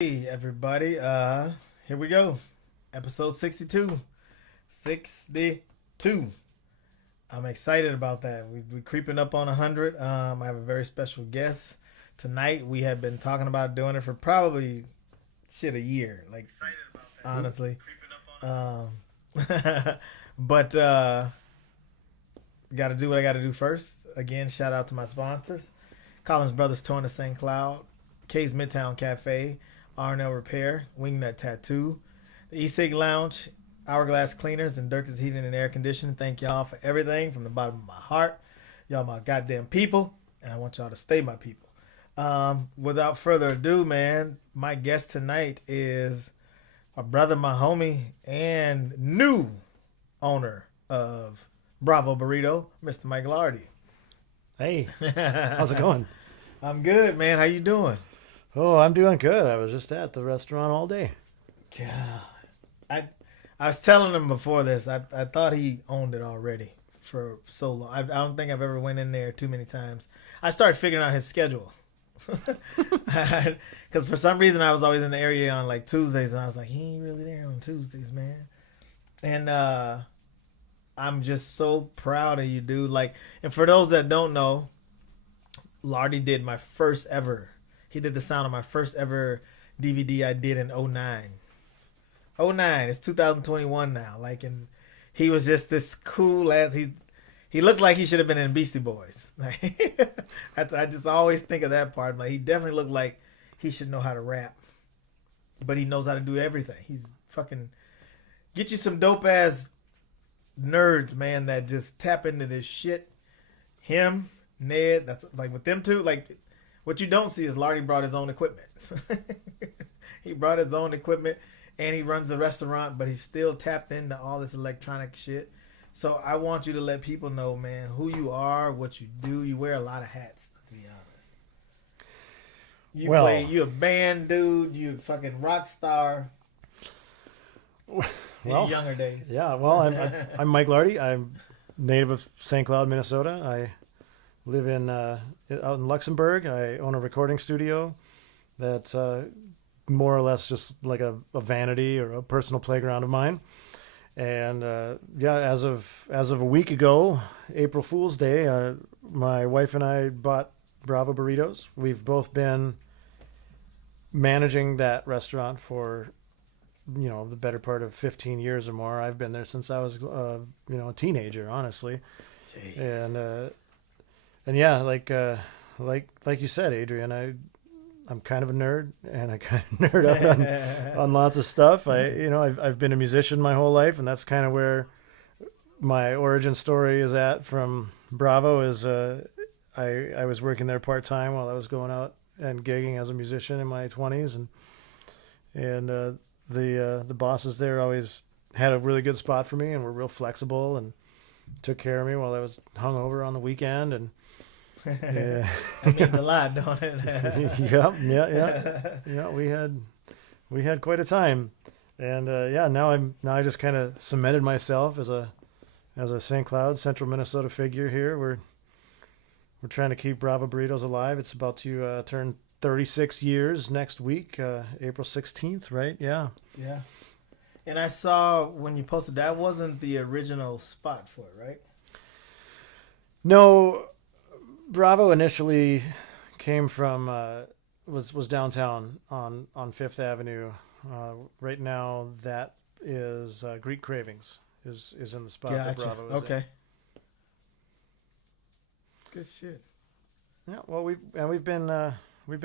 Hey everybody, here we go. Episode 62. 62. I'm excited about that. We're creeping up on 100. I have a very special guest tonight. We have been talking about doing it for probably a year. Like excited about that. Honestly. Creeping up on but got to do what I got to do first. Again, shout out to my sponsors. Collins Brothers Torn to St. Cloud, K's Midtown Cafe, R&L Repair, Wingnut Tattoo, the E-Sig Lounge, Hourglass Cleaners, and Dirk's Heating and Air Conditioning. Thank y'all for everything from the bottom of my heart. Y'all my goddamn people, and I want y'all to stay my people. Without further ado, man, my guest tonight is my brother, my homie, and new owner of Bravo Burrito, Mr. Mike Lardy. Hey, how's it going? I'm good, man. How you doing? Oh, I'm doing good. I was just at the restaurant all day. God, I was telling him before this. I thought he owned it already for so long. I don't think I've ever went in there too many times. I started figuring out his schedule because for some reason I was always in the area on like Tuesdays, and I was like, he ain't really there on Tuesdays, man. And I'm just so proud of you, dude. Like, and for those that don't know, Lardy did my first ever. He did the sound of my first ever DVD I did in '09. '09. It's 2021 now. Like, and he was just this cool ass. He looks like he should have been in Beastie Boys. Like, I just always think of that part. Like, he definitely looked like he should know how to rap, but he knows how to do everything. He's fucking get you some dope ass nerds, man, that just tap into this shit. Him, Ned, that's like with them two, like what you don't see is Lardy brought his own equipment. He brought his own equipment and he runs the restaurant, but he's still tapped into all this electronic shit. So I want you to let people know, man, who you are, what you do. You wear a lot of hats, to be honest. You a band dude, you a fucking rock star. In your younger days. Yeah, well, I'm Mike Lardy. I'm native of St. Cloud, Minnesota. I live out in Luxembourg. I own a recording studio that's more or less just like a vanity or a personal playground of mine. And as of a week ago, April Fool's Day, my wife and I bought Bravo Burritos. We've both been managing that restaurant for the better part of 15 years or more. I've been there since I was a teenager, honestly. Jeez. And yeah, like you said, Adrian, I'm kind of a nerd, and I kind of nerd out on lots of stuff. I've been a musician my whole life, and that's kind of where my origin story is at from Bravo. Is I was working there part time while I was going out and gigging as a musician in my 20s, and the bosses there always had a really good spot for me and were real flexible and took care of me while I was hungover on the weekend. And that means a lot, don't it? Yeah. We had quite a time, and now I just kind of cemented myself as a St. Cloud, Central Minnesota figure here. We're trying to keep Bravo Burritos alive. It's about to turn 36 years next week, April 16th, right? Yeah. Yeah. And I saw when you posted that wasn't the original spot for it, right? No, Bravo initially came from was downtown on Fifth Avenue. Right now, that is Greek Cravings is in the spot that Bravo is okay. in. Good shit. Yeah. Well, we've been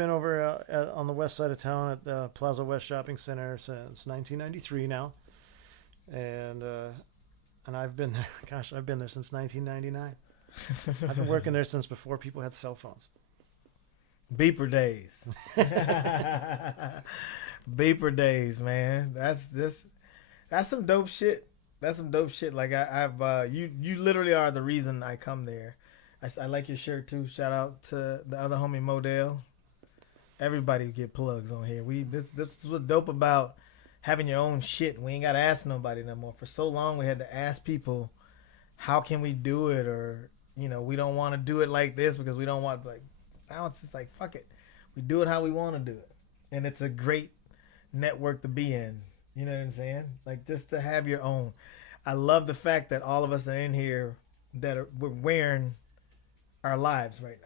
over on the west side of town at the Plaza West Shopping Center since 1993 now, and I've been there. Gosh, I've been there since 1999. I've been working there since before people had cell phones. Beeper days. Beeper days, man. That's some dope shit. That's some dope shit. Like you literally are the reason I come there. I like your shirt too. Shout out to the other homie Modell. Everybody get plugs on here. This is what's dope about having your own shit. We ain't gotta ask nobody no more. For so long we had to ask people, how can we do it, or we don't want to do it like this because we don't want, like, now it's just like, fuck it. We do it how we want to do it. And it's a great network to be in. You know what I'm saying? Like just to have your own. I love the fact that all of us are in here we're wearing our lives right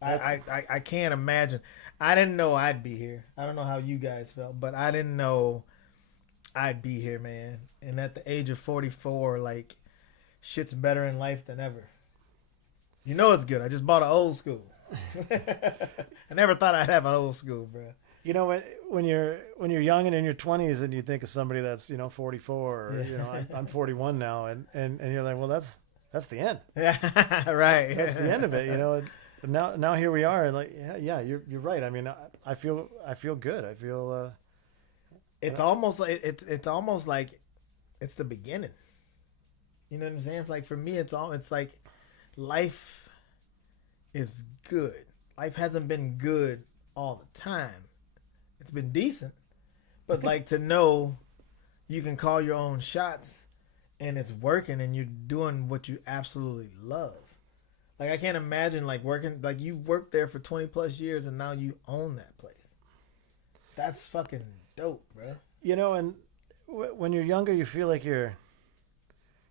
now. I can't imagine. I didn't know I'd be here. I don't know how you guys felt, but I didn't know I'd be here, man. And at the age of 44, like shit's better in life than ever. You know it's good. I just bought an old school. I never thought I'd have an old school, bro. You know, when you're young and in your 20s and you think of somebody that's 44 or I'm 41 now and you're like, well, that's the end. Yeah, right. That's the end of it. Now here we are, and like yeah, you're right. I mean, I feel good. I feel it's almost like it's almost like it's the beginning. You know what I'm saying? It's like for me, it's like life is good. Life hasn't been good all the time. It's been decent, but like to know you can call your own shots and it's working and you're doing what you absolutely love. Like I can't imagine like working, like you worked there for 20 plus years and now you own that place. That's fucking dope, bro. And when you're younger, you feel like you're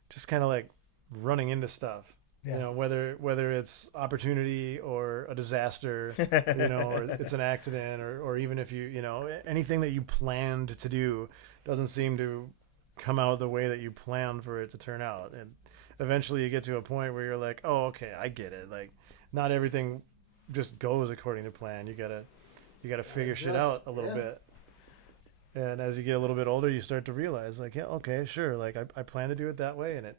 just kind of like running into stuff. Yeah. Whether it's opportunity or a disaster, or it's an accident, or even if anything that you planned to do doesn't seem to come out the way that you planned for it to turn out. And eventually you get to a point where you're like, oh, okay, I get it. Like not everything just goes according to plan. You gotta figure shit out a little bit. And as you get a little bit older, you start to realize like, yeah, okay, sure. Like I plan to do it that way and it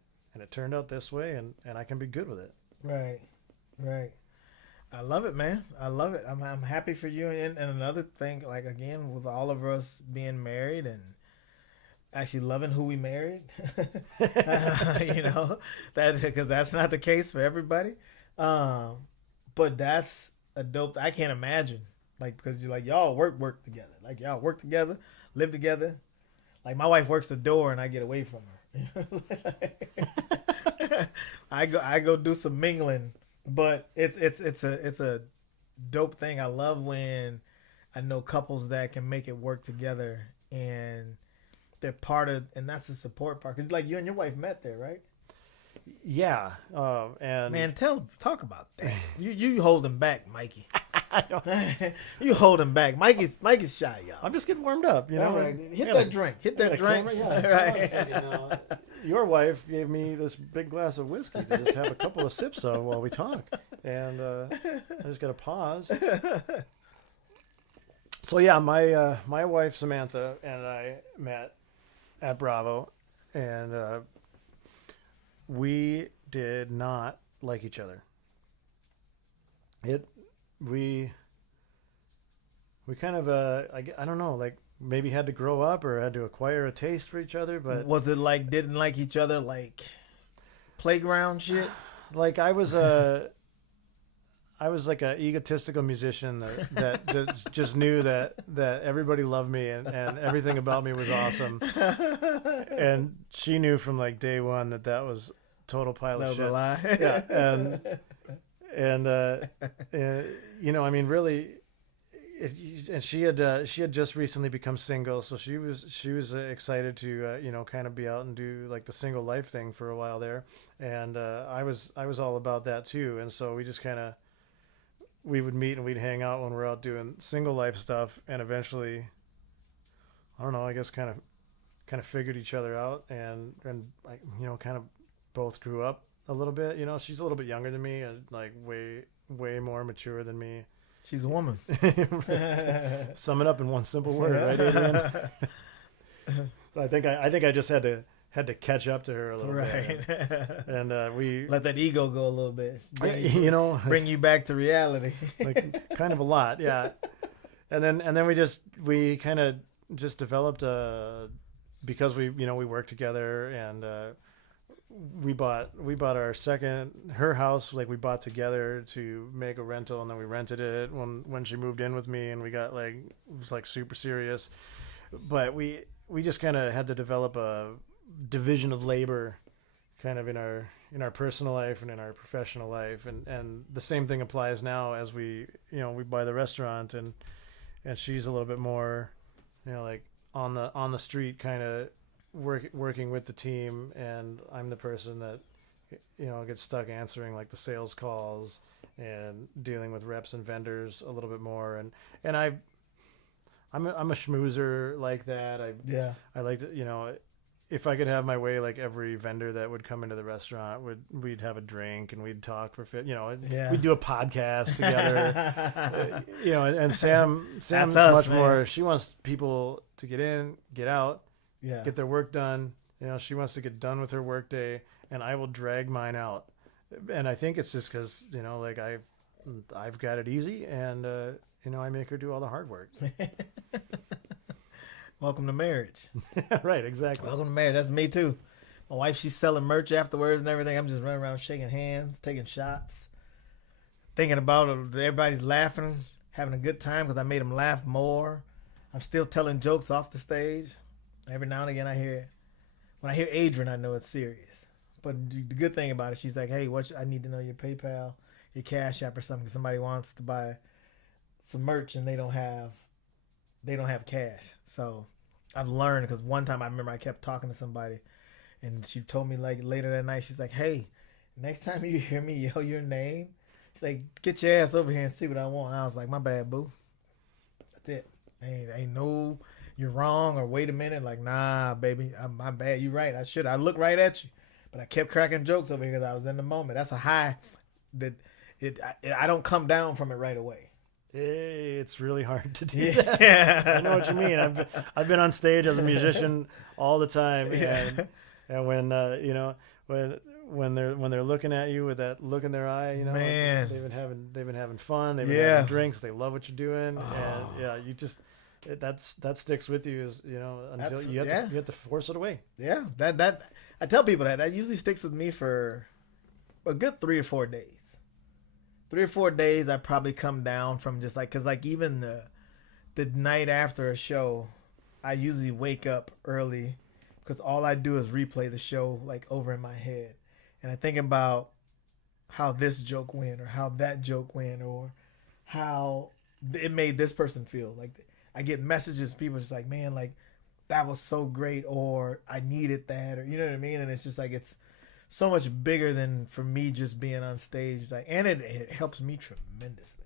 turned out this way and I can be good with it. Right. I love it, man. I love it. I'm happy for you. And another thing, like again, with all of us being married and actually loving who we married, that because that's not the case for everybody. But that's a dope. I can't imagine like because you're like y'all work together, like y'all work together, live together. Like my wife works the door and I get away from her. I go do some mingling, but it's a dope thing. I love when I know couples that can make it work together and they're part of, and that's the support part. Cause like you and your wife met there, right? Yeah. And man, talk about that. You holding back, Mikey. You holding back. Mikey's shy, y'all. I'm just getting warmed up, All right. Hit that drink. Right. Your wife gave me this big glass of whiskey to just have a couple of sips of while we talk, and I just got to pause. So yeah, my wife Samantha and I met at Bravo, and we did not like each other. We kind of I don't know, like maybe had to grow up or had to acquire a taste for each other. But was it like didn't like each other like playground shit? Like I was like an egotistical musician that just knew that everybody loved me and everything about me was awesome. And she knew from like day one that was total pile of shit. That was a lie. Yeah, and I mean, really, and she had just recently become single, so she was excited to kind of be out and do like the single life thing for a while there, and I was all about that too, and so we just we would meet and we'd hang out when we're out doing single life stuff, and eventually, I don't know, I guess kind of figured each other out, and kind of both grew up a little bit. She's a little bit younger than me and like way more mature than me. She's a woman. Sum it up in one simple word, right, Adrian? But I think I just had to catch up to her a little bit. And we let that ego go a little bit. Bring you back to reality. Like kind of a lot, yeah. And then we kind of just developed because we worked together, and we bought her house, like we bought together to make a rental, and then we rented it when she moved in with me, and we got like, it was like super serious. But we just kind of had to develop a division of labor kind of in our personal life and in our professional life, and the same thing applies now as we buy the restaurant, and and she's a little bit more, like on the street kind of working with the team, and I'm the person that gets stuck answering like the sales calls and dealing with reps and vendors a little bit more, and I'm a schmoozer like that. I like to, if I could have my way, like every vendor that would come into the restaurant we'd have a drink and we'd talk for we'd do a podcast together. And Sam's much more. She wants people to get in, get out, get their work done. She wants to get done with her work day, and I will drag mine out. And I think it's just because like I've got it easy, and I make her do all the hard work. Welcome to marriage. Right, exactly. Welcome to marriage. That's me too. My wife, she's selling merch afterwards and everything. I'm just running around shaking hands, taking shots, thinking about it. Everybody's laughing, having a good time because I made them laugh more. I'm still telling jokes off the stage. Every now and again, when I hear Adrian, I know it's serious. But the good thing about it, she's like, "Hey, I need to know your PayPal, your Cash App, or something. Because somebody wants to buy some merch and they don't have cash." So I've learned, because one time I remember I kept talking to somebody and she told me like later that night, she's like, "Hey, next time you hear me yell your name," she's like, "get your ass over here and see what I want." And I was like, "My bad, boo. That's it. Ain't no you're wrong or wait a minute." Like, "Nah, baby, my bad. You right. I look right at you." But I kept cracking jokes over here because I was in the moment. That's a high that I don't come down from it right away. It's really hard to do that. I know what you mean. I've been on stage as a musician all the time, and when when they're looking at you with that look in their eye, man, they've been having fun, they've been having drinks, they love what you're doing, and you just that sticks with you until you have to force it away. Yeah, that I tell people that usually sticks with me for a good 3 or 4 days. 3 or 4 days, I probably come down from just like, because like even the night after a show, I usually wake up early because all I do is replay the show like over in my head. And I think about how this joke went or how that joke went or how it made this person feel. Like I get messages, people just like, "Man, like that was so great," or "I needed that," or you know what I mean? And it's just like, it's so much bigger than for me just being on stage. Like, and it helps me tremendously.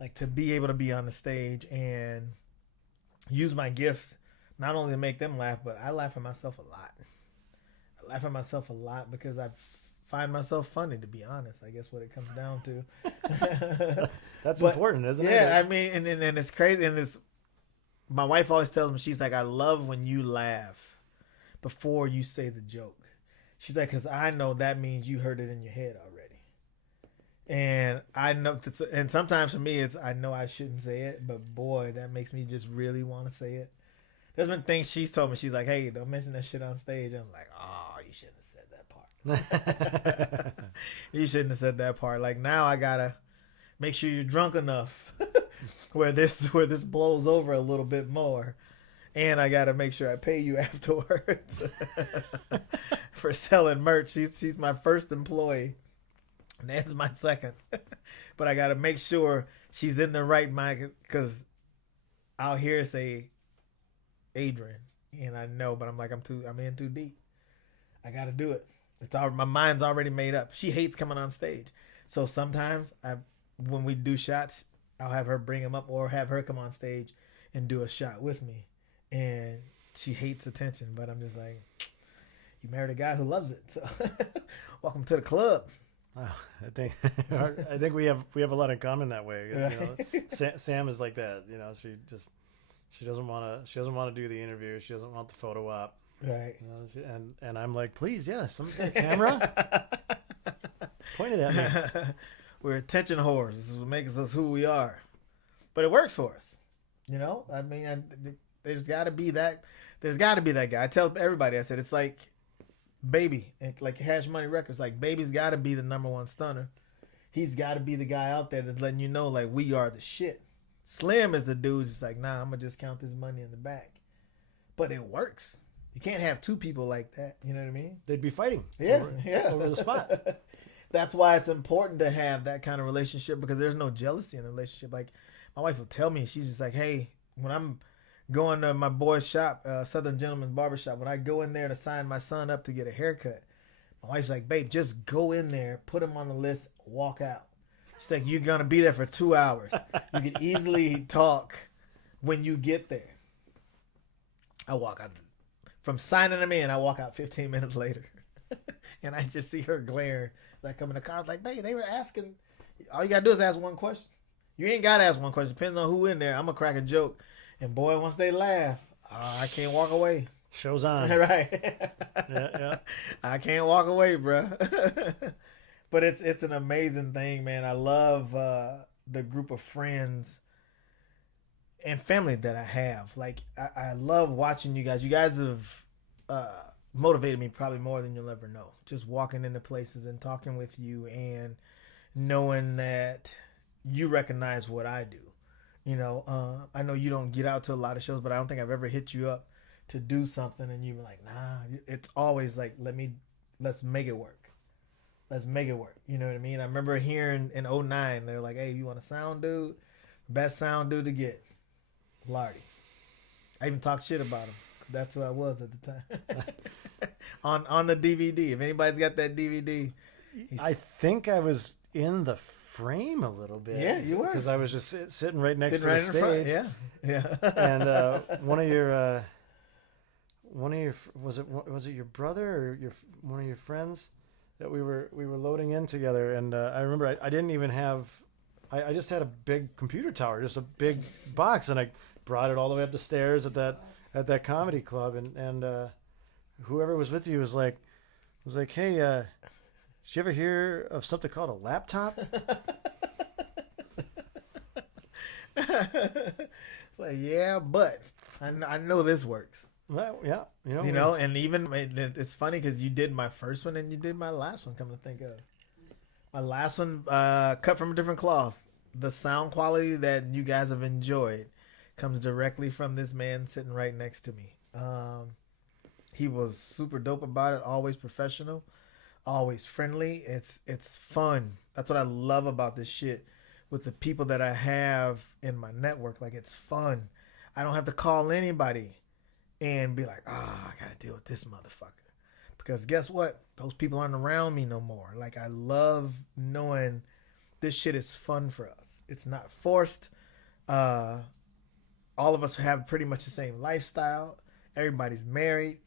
Like to be able to be on the stage and use my gift, not only to make them laugh, but I laugh at myself a lot. I laugh at myself a lot because I find myself funny, to be honest. I guess what it comes down to. That's important, isn't it? Yeah, I mean, and it's crazy. And it's, my wife always tells me, she's like, "I love when you laugh before you say the joke." She's like, "Because I know that means you heard it in your head already." And I know, and sometimes for me, it's, I know I shouldn't say it, but boy, that makes me just really want to say it. There's been things she's told me. She's like, "Hey, don't mention that shit on stage." I'm like, "Oh, you shouldn't have said that part." You shouldn't have said that part. Like, now I gotta make sure you're drunk enough where this blows over a little bit more. And I got to make sure I pay you afterwards for selling merch. She's my first employee. Nan's my second. But I got to make sure she's in the right mind, because I'll hear her say Adrian, and I know, but I'm like, I'm in too deep. I got to do it. My mind's already made up. She hates coming on stage. So sometimes when we do shots, I'll have her bring them up or have her come on stage and do a shot with me. And she hates attention, but I'm just like, you married a guy who loves it. So welcome to the club. I think we have a lot in common that way. Right. Sam is like that. She doesn't want to do the interview. She doesn't want the photo op. Right. And I'm like, please, somebody's got a camera. Point it at me. We're attention whores. This is what makes us who we are. But it works for us. I mean, there's got to be that. There's got to be that guy. I tell everybody, I said, it's like Baby, like Hash Money Records. Like, Baby's got to be the #1 stunner. He's got to be the guy out there that's letting you know, like, we are the shit. Slim is the dude just like, nah, I'm going to just count this money in the back. But it works. You can't have two people like that. You know what I mean? They'd be fighting. Over the spot. That's why it's important to have that kind of relationship, because there's no jealousy in a relationship. Like, my wife will tell me, she's just like, hey, when I'm going to my boy's shop, Southern Gentleman's Barbershop, when I go in there to sign my son up to get a haircut, my wife's like, babe, just go in there, put him on the list, walk out. She's like, you're going to be there for 2 hours. You can easily talk when you get there. I walk out. From signing him in, I walk out 15 minutes later. And I just see her glare. Like, come in the car. I was like, babe, they were asking. All you got to do is ask one question. You ain't got to ask one question. Depends on who in there. I'm going to crack a joke. And boy, once they laugh, I can't walk away. Show's on. Right. Yeah. I can't walk away, bro. But it's an amazing thing, man. I love the group of friends and family that I have. Like, I love watching you guys. You guys have motivated me probably more than you'll ever know. Just walking into places and talking with you and knowing that you recognize what I do. You know, I know you don't get out to a lot of shows, but I don't think I've ever hit you up to do something and you were like, nah. It's always like, let's make it work. Let's make it work. You know what I mean? I remember hearing in 2009, they're like, hey, you want a sound dude? Best sound dude to get. Lardy. I even talked shit about him. That's who I was at the time. on the DVD. If anybody's got that DVD. I think I was in the frame a little bit. Yeah, you were. Because I was just sitting right next to right the in front. stage. Yeah. And one of your was it your brother or one of your friends that we were loading in together, and I remember I didn't even have I just had a big computer tower, just a big box, and I brought it all the way up the stairs at that comedy club, and whoever was with you was like, hey, did you ever hear of something called a laptop? It's like, yeah, but I know this works. Well, yeah, and even it's funny because you did my first one and you did my last one. Come to think of, my last one cut from a different cloth. The sound quality that you guys have enjoyed comes directly from this man sitting right next to me. He was super dope about it. Always professional, always friendly. It's fun. That's what I love about this shit. With the people that I have in my network, like, it's fun. I don't have to call anybody and be like, I gotta deal with this motherfucker. Because guess what? Those people aren't around me no more. Like, I love knowing this shit is fun for us. It's not forced. All of us have pretty much the same lifestyle. Everybody's married,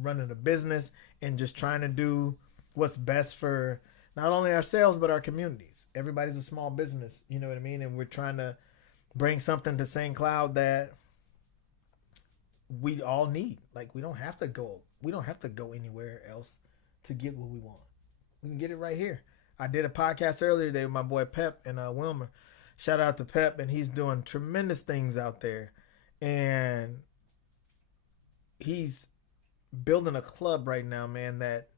running a business, and just trying to do what's best for not only ourselves, but our communities. Everybody's a small business, you know what I mean? And we're trying to bring something to St. Cloud that we all need. Like, we don't have to go anywhere else to get what we want. We can get it right here. I did a podcast earlier today with my boy Pep and Wilmer. Shout out to Pep, and he's doing tremendous things out there. And he's building a club right now, man, that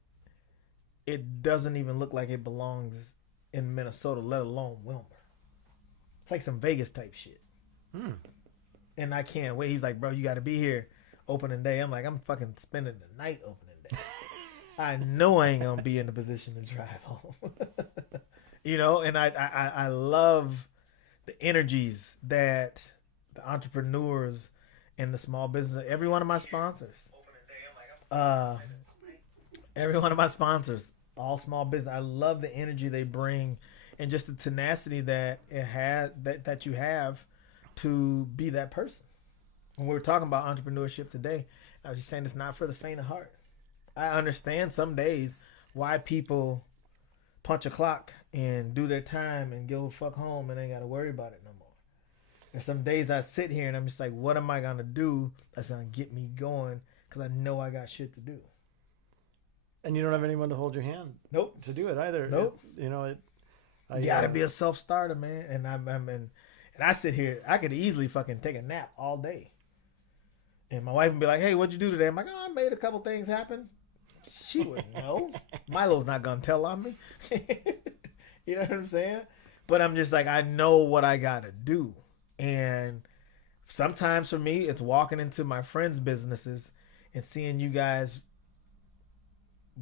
it doesn't even look like it belongs in Minnesota, let alone Wilmer. It's like some Vegas type shit. And I can't wait. He's like, bro, you got to be here opening day. I'm like, I'm fucking spending the night opening day. I know I ain't going to be in a position to drive home. And I love the energies that the entrepreneurs and the small business, every one of my sponsors, all small business. I love the energy they bring and just the tenacity that it has, that you have to be that person. When we were talking about entrepreneurship today, I was just saying it's not for the faint of heart. I understand some days why people punch a clock and do their time and go fuck home and ain't got to worry about it no more. There's some days I sit here and I'm just like, what am I going to do that's going to get me going? Because I know I got shit to do. And you don't have anyone to hold your hand. Nope. To do it either. Nope. You got to be a self-starter, man. And I sit here, I could easily fucking take a nap all day. And my wife would be like, hey, what'd you do today? I'm like, I made a couple things happen. She wouldn't know. Milo's not going to tell on me. You know what I'm saying? But I'm just like, I know what I got to do. And sometimes for me, it's walking into my friends' businesses and seeing you guys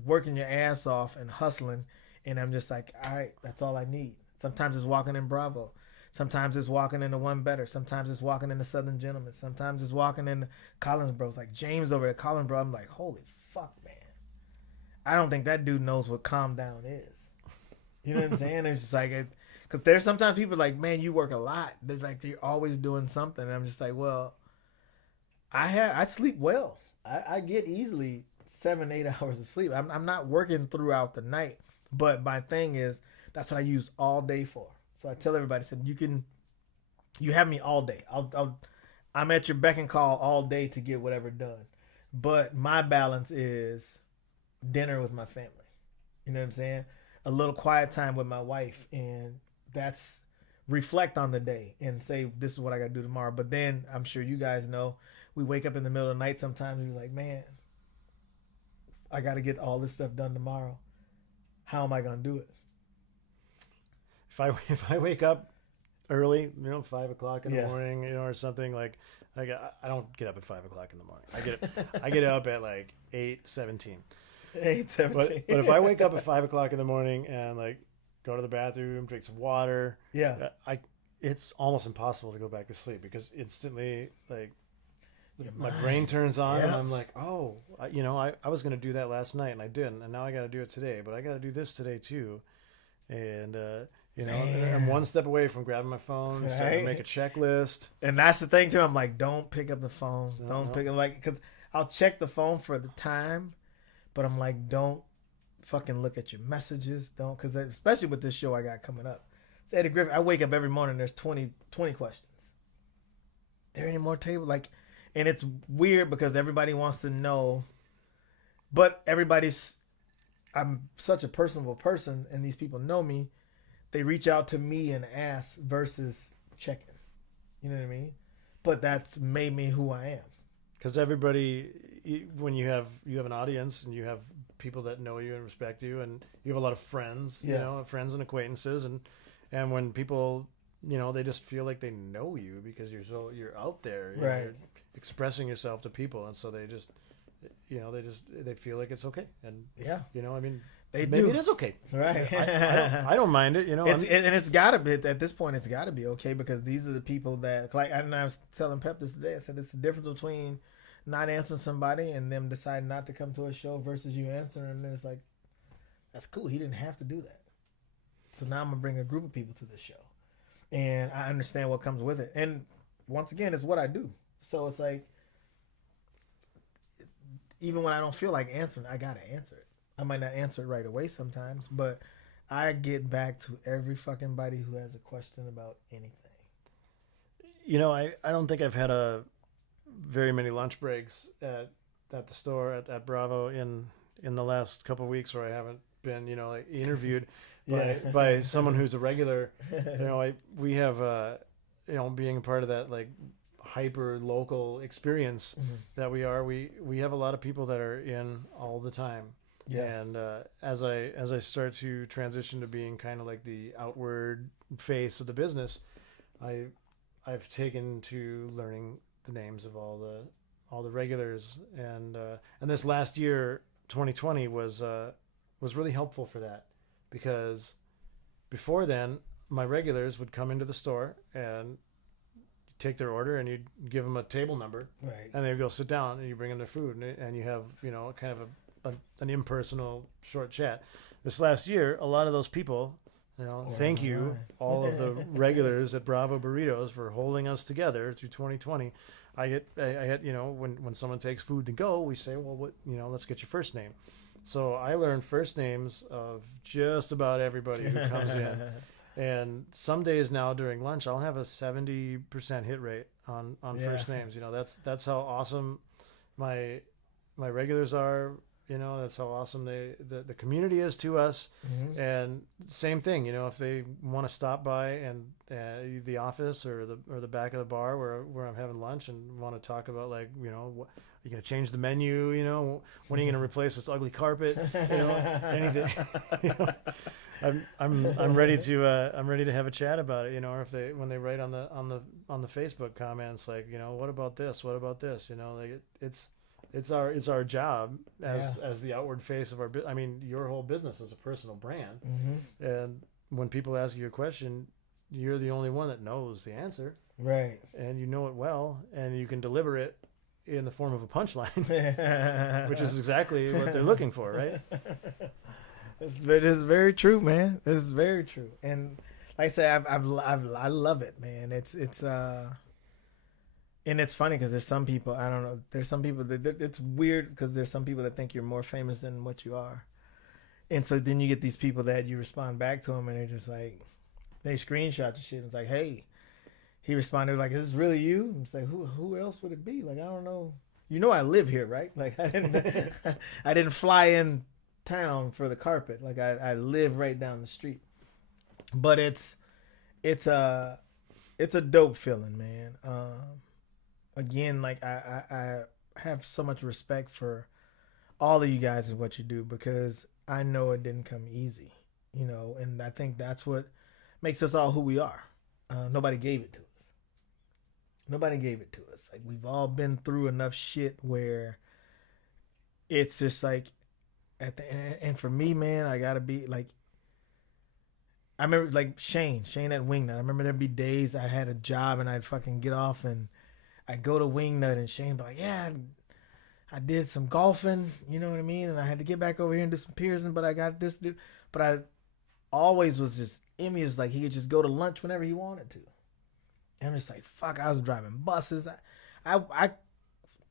working your ass off and hustling. And I'm just like, all right, that's all I need. Sometimes it's walking in Bravo. Sometimes it's walking into One Better. Sometimes it's walking into Southern Gentlemen. Sometimes it's walking into Collins Bros. Like James over at Collins Bros. I'm like, holy fuck, man. I don't think that dude knows what calm down is. You know what I'm saying? It's just like, because there's sometimes people like, man, you work a lot. They're like, you're always doing something. And I'm just like, well, I sleep well. I get easily 7-8 hours of sleep. I'm not working throughout the night. But my thing is, that's what I use all day for. So I tell everybody, I said, you have me all day. I'm at your beck and call all day to get whatever done. But my balance is dinner with my family. You know what I'm saying? A little quiet time with my wife, and that's reflect on the day and say, this is what I got to do tomorrow. But then I'm sure you guys know, we wake up in the middle of the night sometimes and we're like, man, I got to get all this stuff done tomorrow. How am I going to do it? If I wake up early, 5 o'clock in the morning, or something like I don't get up at 5 o'clock in the morning. I get up at like 8:17. 8:17. But if I wake up at 5 o'clock in the morning and like go to the bathroom, drink some water, it's almost impossible to go back to sleep because instantly like my brain turns on and I'm like, oh, I was going to do that last night and I didn't, and now I got to do it today, but I got to do this today too, and I'm one step away from grabbing my phone and starting to make a checklist. And that's the thing too. I'm like, don't pick up the phone. Don't pick up, like, because I'll check the phone for the time, but I'm like, don't fucking look at your messages. Don't, because especially with this show I got coming up. It's Eddie Griffin. I wake up every morning. There's 20 questions. There any more table? Like, and it's weird because everybody wants to know, but I'm such a personable person, and these people know me. They reach out to me and ask versus checking. You know what I mean? But that's made me who I am. Because everybody, when you have an audience and you have people that know you and respect you, and you have a lot of friends, friends and acquaintances, and when people, they just feel like they know you because you're out there, you're expressing yourself to people, and so they just, they feel like it's okay, and maybe it is okay, right? I don't mind it, it's gotta be at this point. It's gotta be okay because these are the people that, like, I was telling Pep this today. I said it's the difference between not answering somebody and them deciding not to come to a show versus you answering, and it's like, that's cool. He didn't have to do that. So now I'm gonna bring a group of people to this show, and I understand what comes with it. And once again, it's what I do. So it's like, even when I don't feel like answering, I gotta answer it. I might not answer it right away sometimes, but I get back to every fucking body who has a question about anything. I don't think I've had very many lunch breaks at the store at Bravo in the last couple of weeks where I haven't been, interviewed by someone who's a regular. We have, being a part of that like hyper local experience that we have a lot of people that are in all the time. Yeah. And as I start to transition to being kind of like the outward face of the business, I've taken to learning the names of all the regulars, and this last year, 2020, was really helpful for that, because before then my regulars would come into the store and take their order, and you'd give them a table number, right, and they'd go sit down, and you bring them their food, and you have kind of an impersonal short chat. This last year, a lot of those people, thank you, all of the regulars at Bravo Burritos, for holding us together through 2020. I had when someone takes food to go, we say, well, let's get your first name. So I learned first names of just about everybody who comes in. And some days now during lunch, I'll have a 70% hit rate on first names. That's how awesome my regulars are. That's how awesome the community is to us. Mm-hmm. And same thing, if they want to stop by and the office or the back of the bar where I'm having lunch and want to talk about, like, what, are you going to change the menu? When are you going to replace this ugly carpet? Anything. I'm ready to have a chat about it. Or when they write on the Facebook comments, like, what about this? What about this? Like it's our job as the outward face of our your whole business is a personal brand. Mm-hmm. And when people ask you a question, you're the only one that knows the answer, Right. and you know it well, and you can deliver it in the form of a punchline, which is exactly what they're looking for, right? It is very true, man. This is very true, and like I say, I love it, man. And it's funny because there's some people, I don't know, there's some people that it's weird because there's some people that think you're more famous than what you are, and so then you get these people that you respond back to them, and they're just like, they screenshot your shit, and it's like, hey, he responded like, is this really you? And it's like, who else would it be? Like, I don't know. You know, I live here, right? Like, I didn't fly in town for the carpet. Like, I live right down the street. But it's a dope feeling, man. Again, like I have so much respect for all of you guys and what you do, because I know it didn't come easy, you know, and I think that's what makes us all who we are. Nobody gave it to us. Nobody gave it to us. Like, we've all been through enough shit where it's just like, at the end, and for me, man, I gotta be like, I remember like Shane at Wingnut. I remember there'd be days I had a job and I'd fucking get off and I'd go to Wingnut, and Shane be like, yeah, I did some golfing, you know what I mean? And I had to get back over here and do some piercing, but I got this to do. But I always was just envious, like he could just go to lunch whenever he wanted to. And I'm just like, fuck, I was driving buses. I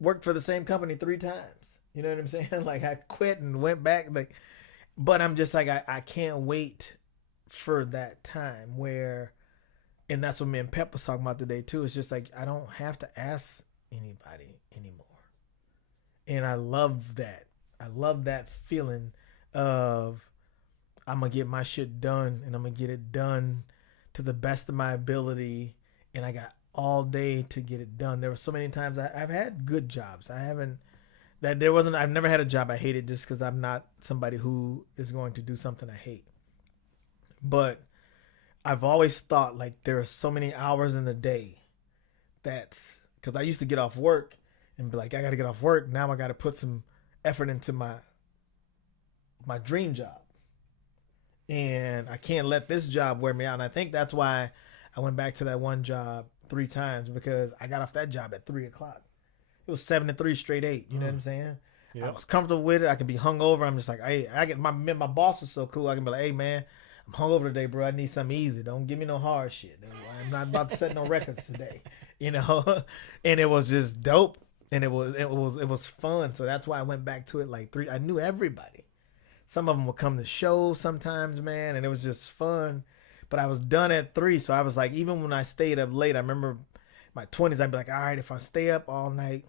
worked for the same company 3 times. You know what I'm saying? Like, I quit and went back. Like, but I'm just like, I can't wait for that time where, and that's what me and Pep was talking about today too. It's just like, I don't have to ask anybody anymore. And I love that. I love that feeling of, I'm going to get my shit done, and I'm going to get it done to the best of my ability. And I got all day to get it done. There were so many times I've had good jobs. I've never had a job I hated, just because I'm not somebody who is going to do something I hate. But I've always thought, like, there are so many hours in the day that's, because I used to get off work and be like, I got to get off work. Now I got to put some effort into my dream job. And I can't let this job wear me out. And I think that's why I went back to that one job 3 times, because I got off that job at 3 o'clock. It was 7 to 3 straight 8. You know what I'm saying? Yep. I was comfortable with it. I could be hungover. I'm just like, hey, my boss was so cool. I can be like, hey man, I'm hungover today, bro. I need something easy. Don't give me no hard shit. I'm not about to set no records today. You know? And it was just dope. And it was fun. So that's why I went back to it like 3. I knew everybody. Some of them would come to shows sometimes, man, and it was just fun. But I was done at 3, so I was like, even when I stayed up late, I remember my 20s, I'd be like, all right, if I stay up all night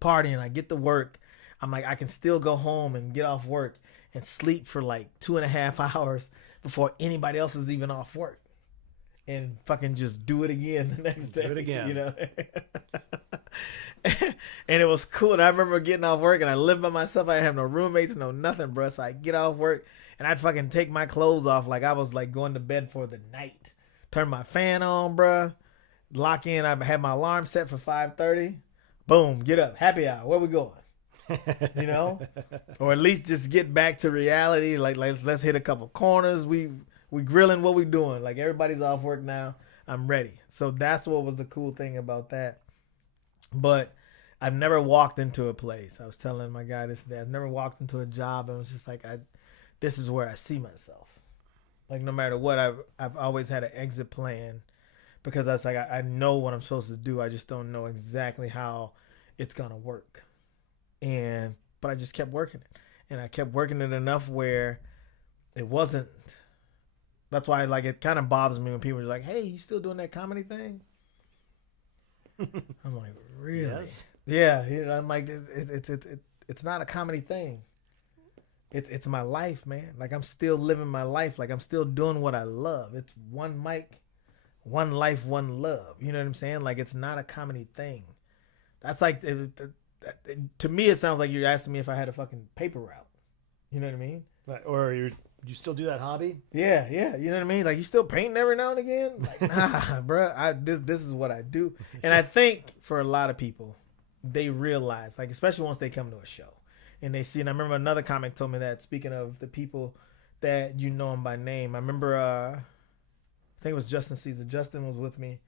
partying, I get to work, I'm like, I can still go home and get off work and sleep for like 2.5 hours before anybody else is even off work, and fucking just do it again the next day. Do it again, you know. And it was cool. And I remember getting off work, and I lived by myself. I didn't have no roommates, no nothing, bro. So I get off work, and I'd fucking take my clothes off like I was like going to bed for the night. Turn my fan on, bro. Lock in. I had my alarm set for 5:30. Boom, get up. Happy hour. Where we going? You know? Or at least just get back to reality. Like let's hit a couple corners. We grilling, what we doing. Like, everybody's off work now. I'm ready. So that's what was the cool thing about that. But I've never walked into a place. I was telling my guy this day. I've never walked into a job and was just like, this is where I see myself. Like, no matter what, I've always had an exit plan, because I was like, I know what I'm supposed to do. I just don't know exactly how it's gonna work. But I just kept working it, and I kept working it enough where it wasn't. That's why, like, it kind of bothers me when people are like, "Hey, you still doing that comedy thing?" I'm like, really? Yes. Yeah. You know, I'm like, it's not a comedy thing. It's my life, man. Like, I'm still living my life. Like, I'm still doing what I love. It's one mic, one life, one love. You know what I'm saying? Like, it's not a comedy thing. That's like, to me, it sounds like you're asking me if I had a fucking paper route. You know what I mean? Right. Or you still do that hobby? Yeah. You know what I mean? Like, you still painting every now and again? Like, nah, bro. This is what I do. And I think for a lot of people, they realize, like, especially once they come to a show and they see. And I remember another comic told me that, speaking of the people that you know them by name. I remember I think it was Justin Caesar. Justin was with me,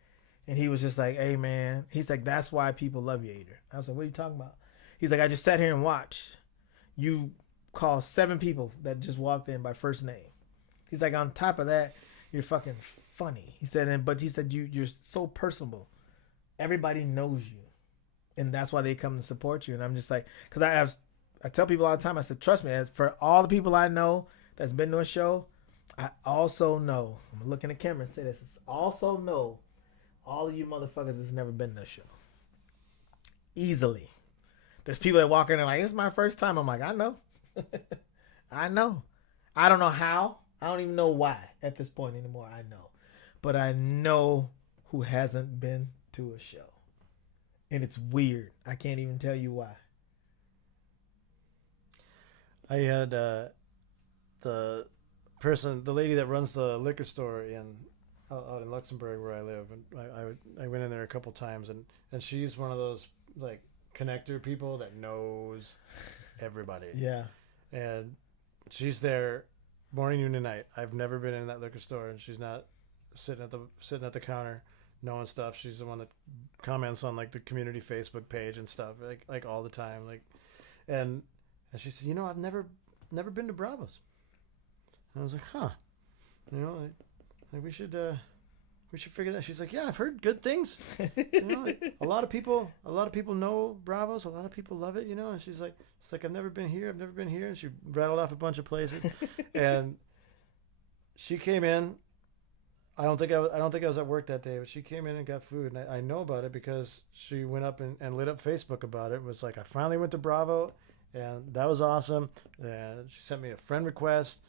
and he was just like, "Hey, man," he's like, "That's why people love you, Adrian." I was like, "What are you talking about?" He's like, "I just sat here and watched you call 7 people that just walked in by first name." He's like, "On top of that, you're fucking funny." He said, but he said you're so personable. Everybody knows you, and that's why they come to support you. And I'm just like, because I tell people all the time, I said, trust me, for all the people I know that's been to a show, I also know, I'm gonna look in the camera and say this, I also know all of you motherfuckers that's never been to a show. Easily. There's people that walk in and like, it's my first time. I'm like, I know. I know. I don't know how. I don't even know why at this point anymore. I know. But I know who hasn't been to a show. And it's weird. I can't even tell you why. I had the lady that runs the liquor store out in Luxembourg where I live, and I went in there a couple times, and she's one of those like connector people that knows everybody. Yeah. And she's there morning, noon, and night. I've never been in that liquor store, and she's not sitting at the counter knowing stuff. She's the one that comments on like the community Facebook page and stuff like all the time. Like, and she said, I've never been to Bravos. And I was like, huh, like we should figure that. She's like, yeah, I've heard good things. Like, a lot of people know Bravos. A lot of people love it. And she's like, it's like I've never been here. And she rattled off a bunch of places, and she came in. I don't think I was at work that day, but she came in and got food, and I know about it because she went up and lit up Facebook about it. It was like, I finally went to Bravo, and that was awesome. And she sent me a friend request,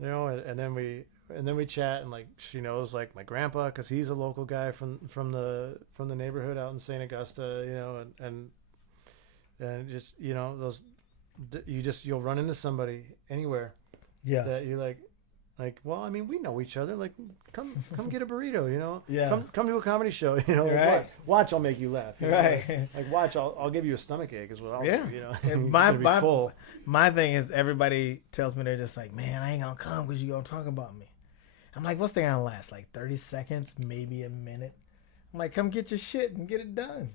and then we chat, and like she knows like my grandpa because he's a local guy from the neighborhood out in St. Augusta, and just those you'll run into somebody anywhere, Yeah. that you like, well, I mean, we know each other. Like, come get a burrito, Yeah. Come to a comedy show, Right. Watch, I'll make you laugh, Right. Like, watch, I'll give you a stomach ache as well. Yeah. You're my gonna be full. my thing is, everybody tells me, they're just like, man, I ain't gonna come because you gonna talk about me. I'm like, what's they gonna last? Like 30 seconds, maybe a minute. I'm like, come get your shit and get it done.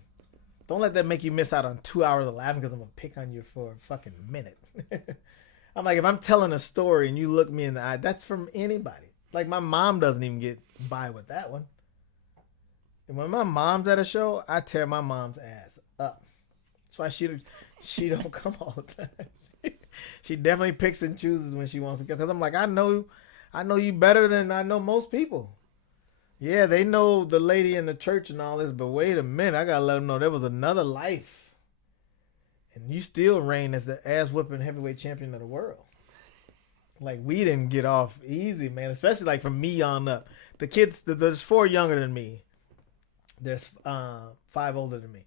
Don't let that make you miss out on 2 hours of laughing because I'm gonna pick on you for a fucking minute. I'm like, if I'm telling a story and you look me in the eye, that's from anybody. Like, my mom doesn't even get by with that one. And when my mom's at a show, I tear my mom's ass up. That's why she don't come all the time. She definitely picks and chooses when she wants to go. Because I'm like, I know you better than I know most people. Yeah, they know the lady in the church and all this, but wait a minute, I gotta let them know there was another life. And you still reign as the ass-whooping heavyweight champion of the world. Like, we didn't get off easy, man. Especially, like, from me on up. The kids, there's 4 younger than me. There's 5 older than me.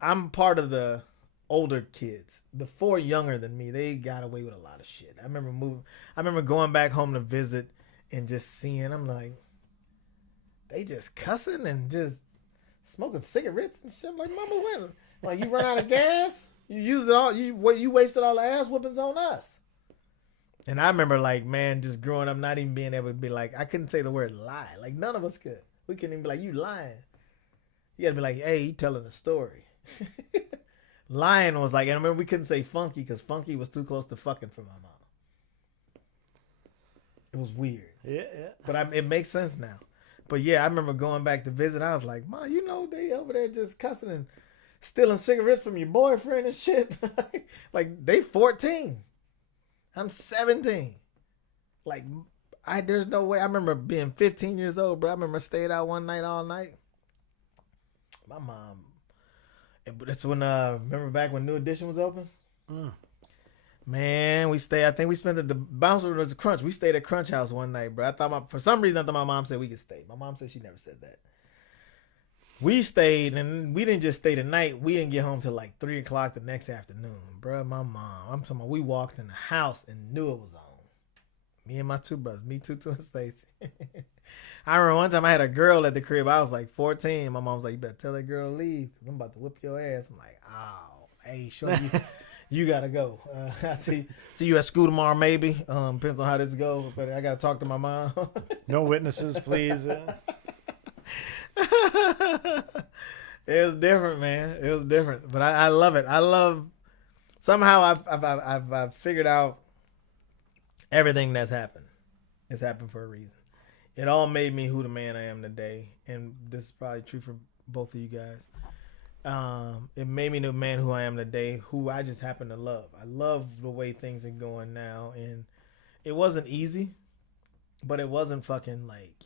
I'm part of the older kids. The 4 younger than me, they got away with a lot of shit. I remember going back home to visit and just seeing, I'm like, they just cussing and just smoking cigarettes and shit. I'm like, mama, when? Like, you run out of gas? You used it all. You wasted all the ass whoopings on us. And I remember, like, man, just growing up, not even being able to be like, I couldn't say the word lie. Like, none of us could. We couldn't even be like, you lying. You had to be like, hey, you telling a story. Lying was like, and I remember we couldn't say funky because funky was too close to fucking for my mom. It was weird. Yeah. But it makes sense now. But yeah, I remember going back to visit. I was like, Mom, they over there just cussing and stealing cigarettes from your boyfriend and shit. Like, they 14. I'm 17. Like, there's no way. I remember being 15 years old, bro. I remember staying out one night all night. My mom. That's when, remember back when New Edition was open? Man, I think we spent at the Bouncer was Crunch. We stayed at Crunch House one night, bro. For some reason, I thought my mom said we could stay. My mom said she never said that. We stayed, and we didn't just stay the night. We didn't get home till like 3 o'clock the next afternoon, bro. My mom, I'm talking about, we walked in the house and knew it was on. Me and my 2 brothers, me, Tutu, and Stacy. I remember one time I had a girl at the crib. I was like 14. My mom was like, you better tell that girl to leave. I'm about to whip your ass. I'm like, oh, hey, You gotta go. I see you at school tomorrow, maybe. Depends on how this goes. But I gotta talk to my mom. No witnesses, please. It was different, man. It was different, but I love it. I love somehow I've figured out everything that's happened. It's happened for a reason. It all made me who the man I am today, and this is probably true for both of you guys. It made me the man who I am today, who I just happen to love. I love the way things are going now, and it wasn't easy, but it wasn't fucking like.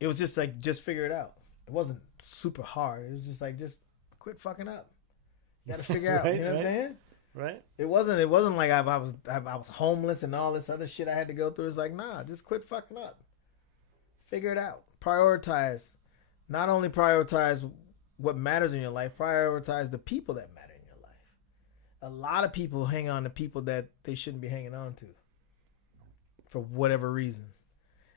It was just like just figure it out. It wasn't super hard. It was just like just quit fucking up. You got to figure out. Right, You know what I'm right. saying? Right? It wasn't like I was homeless and all this other shit I had to go through. It's like, nah, just quit fucking up. Figure it out. Prioritize. Not only prioritize what matters in your life, prioritize the people that matter in your life. A lot of people hang on to people that they shouldn't be hanging on to for whatever reason.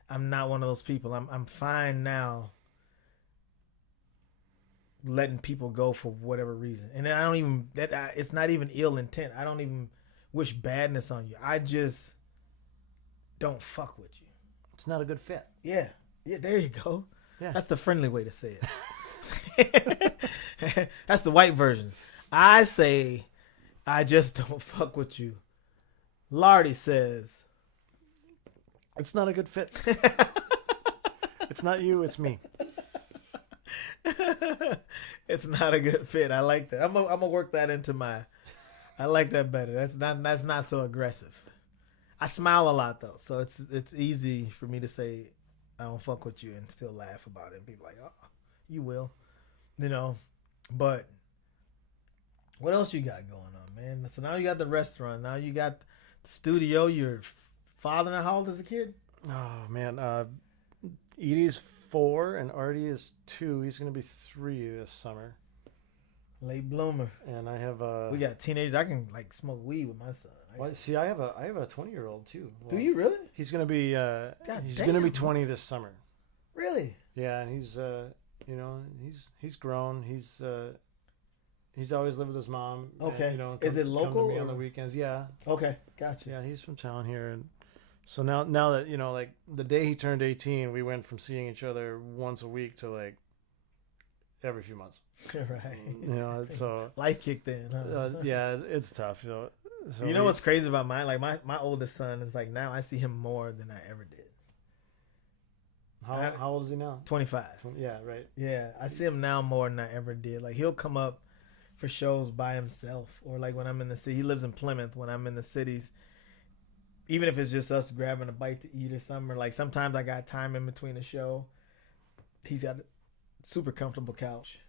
I'm not one of those people. I'm fine now letting people go for whatever reason. And I don't even it's not even ill intent. I don't even wish badness on you. I just don't fuck with you. It's not a good fit. Yeah. Yeah, there you go. Yeah. That's the friendly way to say it. That's the white version. I say I just don't fuck with you. Lardy says It's not a good fit. It's not you, it's me. it's not a good fit. I like that. I'm gonna work that into my. I like that better. That's not so aggressive. I smile a lot though, so it's easy for me to say I don't fuck with you and still laugh about it. And people like, oh, you will, you know. But what else you got going on, man? So now you got the restaurant. Now you got the studio. Your father and how old is the kid? Oh man, Edie's 4 and Artie is 2. He's gonna be 3 this summer. Late bloomer. And I have We got teenagers. I can like smoke weed with my son. well, see, I have a 20-year-old too. Do you really? He's gonna be he's gonna be 20 this summer. Really? Yeah, and he's you know he's grown. He's always lived with his mom. Okay. And, you know, Is it come local to me on or- the weekends? Yeah, Okay, gotcha. yeah. He's from town here, and so now that you know, like the day he turned 18, we went from seeing each other once a week to like every few months. Right. You know, so Life kicked in. Huh? yeah, it's tough. You know, so You know what's crazy about mine? Like my oldest son is like now I see him more than I ever did. how old is he now? 25. Yeah, right. Yeah, I see him now more than I ever did. Like he'll come up for shows by himself, or like when I'm in the city. He lives in Plymouth. When I'm in the cities, even if it's just us grabbing a bite to eat or something, or like sometimes I got time in between the show. He's got a super comfortable couch.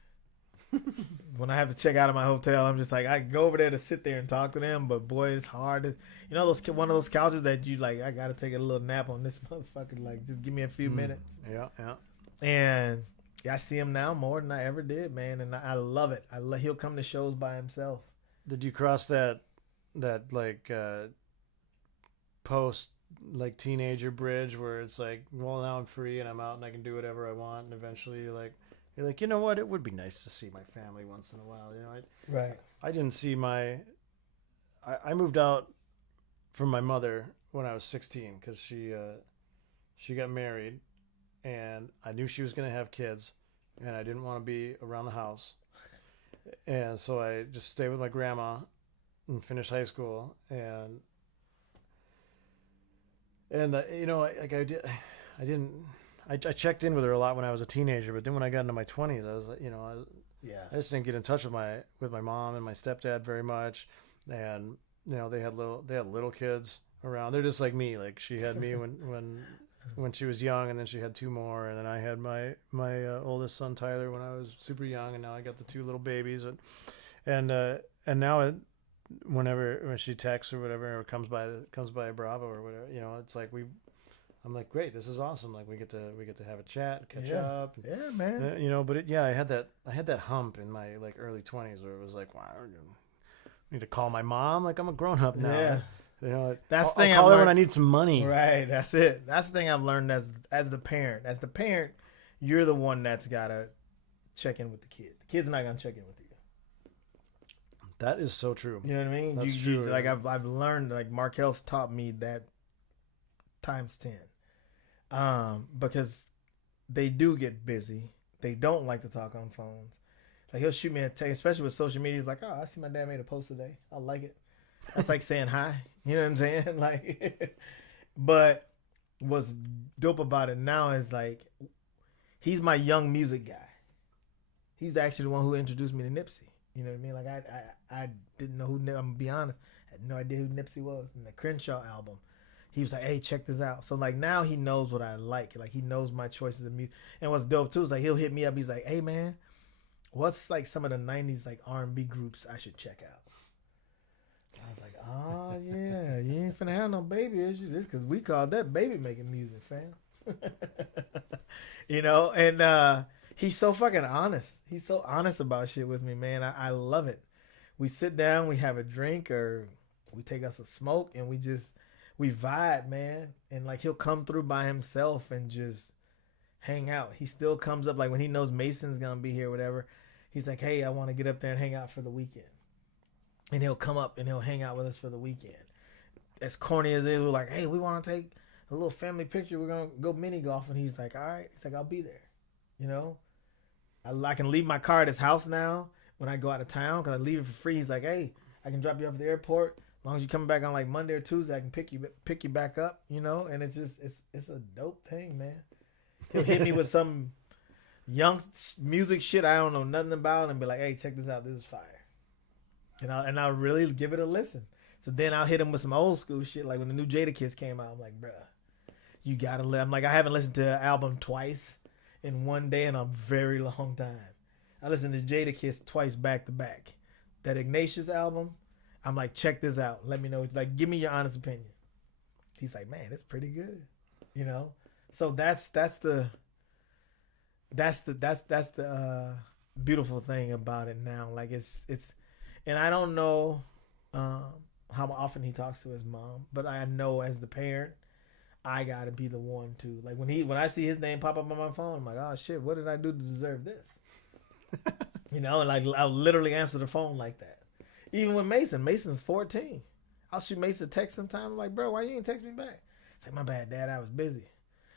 When I have to check out of my hotel, I'm just like I go over there to sit there and talk to them, but boy, it's hard. You know those one of those couches that you like. I gotta take a little nap on this motherfucker. Like just give me a few minutes. Yeah, yeah. And I see him now more than I ever did, man, and I love it. He'll come to shows by himself. Did you cross that like post like teenager bridge where it's like, well, now I'm free and I'm out and I can do whatever I want, and eventually you're like, you know what? It would be nice to see my family once in a while. You know, Right. I didn't see I moved out from my mother when I was 16 because she got married, and I knew she was going to have kids, and I didn't want to be around the house, and so I just stayed with my grandma and finished high school, and you know, like I checked in with her a lot when I was a teenager, but then when I got into my 20s, I was like, you know, Yeah. I just didn't get in touch with my mom and my stepdad very much, and you know they had little kids around. They're just like me. Like she had me when she was young, and then she had 2 more, and then I had my oldest son Tyler when I was super young, and now I got the 2 little babies, and now when she texts or whatever, or comes by Bravo or whatever, you know, it's like I'm like, great, this is awesome. Like we get to have a chat, catch up. Yeah, man. You know, but I had that hump in my like early 20s where it was like, wow, I need to call my mom. Like I'm a grown up now. Yeah. You know, That's I'll the thing call I've her when I learned- need some money. Right. That's it. That's the thing I've learned as the parent. As the parent, you're the one that's gotta check in with the kid. The kid's not gonna check in with you. That is so true. You know what I mean? That's You, true. like I've learned, like Markel's taught me that times 10. Because they do get busy. They don't like to talk on phones. Like he'll shoot me a text, especially with social media. Like, oh, I see my dad made a post today. I like it. That's like saying hi. You know what I'm saying? Like, but what's dope about it now is like he's my young music guy. He's actually the one who introduced me to Nipsey. You know what I mean? Like I didn't know who. I'm gonna be honest. I had no idea who Nipsey was. In the Crenshaw album, he was like, "Hey, check this out." So like now he knows what I like. Like he knows my choices of music. And what's dope too is like he'll hit me up. He's like, "Hey man, what's like some of the '90s like R&B groups I should check out?" I was like, "Oh yeah, you ain't finna have no baby issue. This because we called that baby making music, fam." You know, and he's so fucking honest. He's so honest about shit with me, man. I love it. We sit down, we have a drink, or we take us a smoke, and we vibe, man. And like he'll come through by himself and just hang out. He still comes up like when he knows Mason's gonna be here, whatever. He's like, "Hey, I want to get up there and hang out for the weekend." And he'll come up and he'll hang out with us for the weekend. As corny as it is, we're like, "Hey, we want to take a little family picture. We're gonna go mini golf." And he's like, "All right." He's like, "I'll be there." You know, I can leave my car at his house now when I go out of town because I leave it for free. He's like, "Hey, I can drop you off at the airport. As long as you come back on like Monday or Tuesday, I can pick you back up." You know, and it's just it's a dope thing, man. He'll hit me with some young music shit I don't know nothing about and be like, "Hey, check this out. This is fire." And I'll really give it a listen. So then I'll hit him with some old school shit. Like when the new Jadakiss came out, I'm like, "Bruh, you gotta let." I'm like, I haven't listened to an album twice in one day in a very long time. I listened to Jadakiss twice back to back. That Ignatius album, I'm like, check this out. Let me know. Like, give me your honest opinion. He's like, "Man, it's pretty good." You know? So that's the beautiful thing about it now. Like it's and I don't know how often he talks to his mom, but I know as the parent, I gotta be the one to like when I see his name pop up on my phone, I'm like, "Oh shit, what did I do to deserve this?" You know, and like I'll literally answer the phone like that. Even with Mason's 14. I'll shoot Mason a text sometime. I'm like, "Bro, why you didn't text me back?" It's like, "My bad, Dad, I was busy."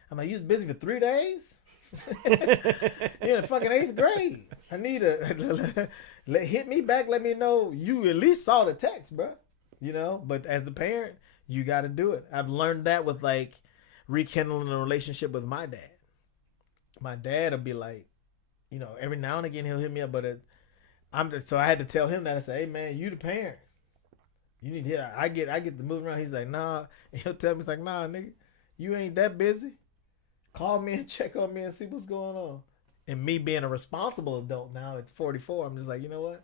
I'm like, "You was busy for 3 days?" You're in the fucking 8th grade. I need hit me back. Let me know you at least saw the text, bro. You know. But as the parent, you got to do it. I've learned that with like rekindling a relationship with my dad. My dad will be like, you know, every now and again he'll hit me up, but so I had to tell him that. I said, "Hey man, you the parent. You need to. I get to move around." He's like, "Nah." And he'll tell me, he's like, "Nah, nigga, you ain't that busy. Call me and check on me and see what's going on." And me being a responsible adult now at 44, I'm just like, you know what?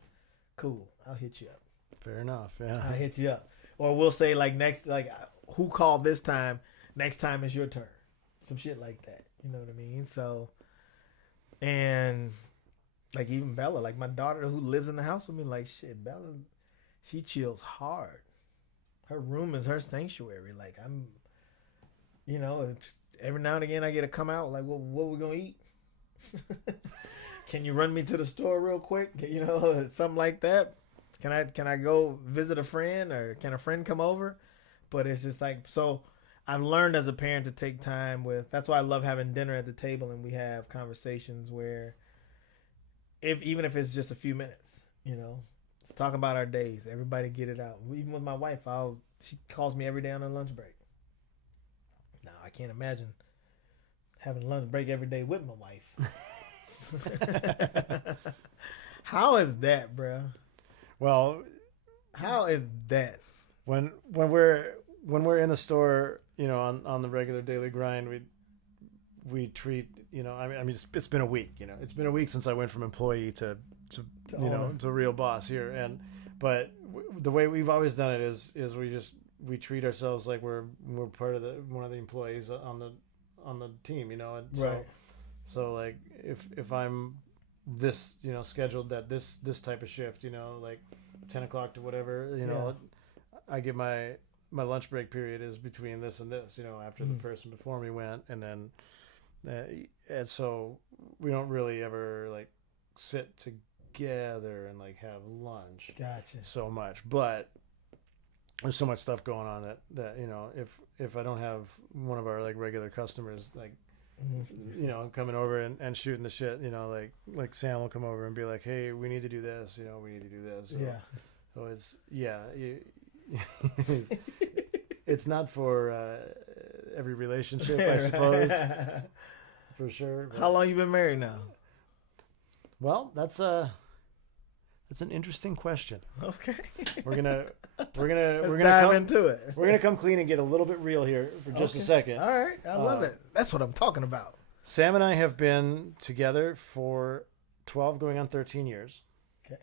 Cool. I'll hit you up. Fair enough. Yeah. I'll hit you up. Or we'll say like who called this time? Next time is your turn. Some shit like that. You know what I mean? So, and like even Bella, like my daughter who lives in the house with me, like shit, Bella, she chills hard. Her room is her sanctuary. Like I'm, you know, every now and again I get to come out like, "Well, what we gonna eat? Can you run me to the store real quick?" You know, something like that. Can I go visit a friend, or can a friend come over? But it's just like, so I've learned as a parent to take time with. That's why I love having dinner at the table and we have conversations where, even if it's just a few minutes, you know, let's talk about our days. Everybody get it out. Even with my wife, she calls me every day on her lunch break. Now I can't imagine having lunch break every day with my wife. How is that, bro? Well, how is that? When we're in the store, you know, on the regular daily grind, we treat, you know, I mean it's been a week, you know, it's been a week since I went from employee to you know, to real boss here, but the way we've always done it is we treat ourselves like we're part of one of the employees on the team, you know, and right. So like if I'm this, you know, scheduled at this type of shift, you know, like 10 o'clock to whatever, you know, I get my lunch break period is between this and this, you know, after the person before me went, and then and so we don't really ever like sit together and like have lunch Gotcha. so much. But there's so much stuff going on that you know, if I don't have one of our like regular customers like you know coming over and shooting the shit, you know, like Sam will come over and be like, hey, we need to do this, you know, we need to do this. So, Yeah. so it's not for every relationship, I suppose, for sure. But, How long you been married now? well, that's an interesting question. Okay. We're gonna Let's dive into it. we're gonna come clean and get a little bit real here for just a Okay. second. All right. I love it. That's what I'm talking about. Sam and I have been together for 12 going on 13 years. Okay.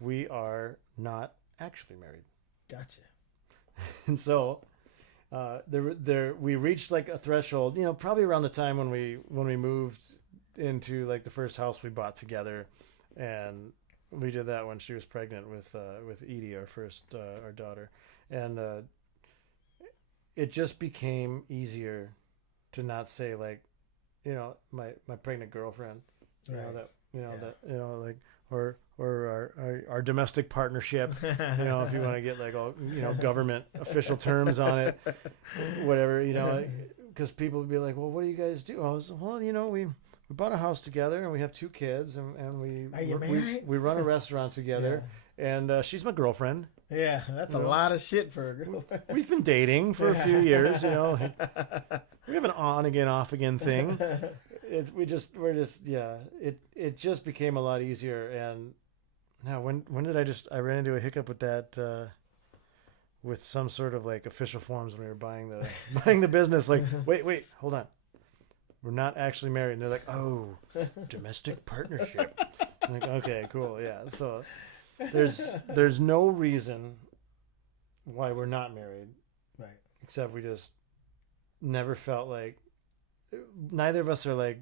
We are not actually married. Gotcha. And so we reached like a threshold, you know, probably around the time when we moved into like the first house we bought together, and we did that when she was pregnant with Edie, our first our daughter, and it just became easier to not say like, you know, my pregnant girlfriend, you know, Right. that you know Yeah. that you know like or our domestic partnership, you know, if you want to get like all, you know, government official terms on it, whatever, you know, because people would be like, well, what do you guys do? I was, well, you know, we bought a house together and we have 2 kids and we Are you married? we run a restaurant together, and she's my girlfriend. Yeah, that's a You know? lot of shit for a girl. We've been dating for a few years, you know. We have an on again, off again thing. We're just yeah. It just became a lot easier. And now when did I ran into a hiccup with that with some sort of like official forms when we were buying the business. Like wait, hold on. We're not actually married. And they're like, oh, domestic partnership. I'm like, okay, cool, yeah. So there's no reason why we're not married, Right. except we just never felt like neither of us are like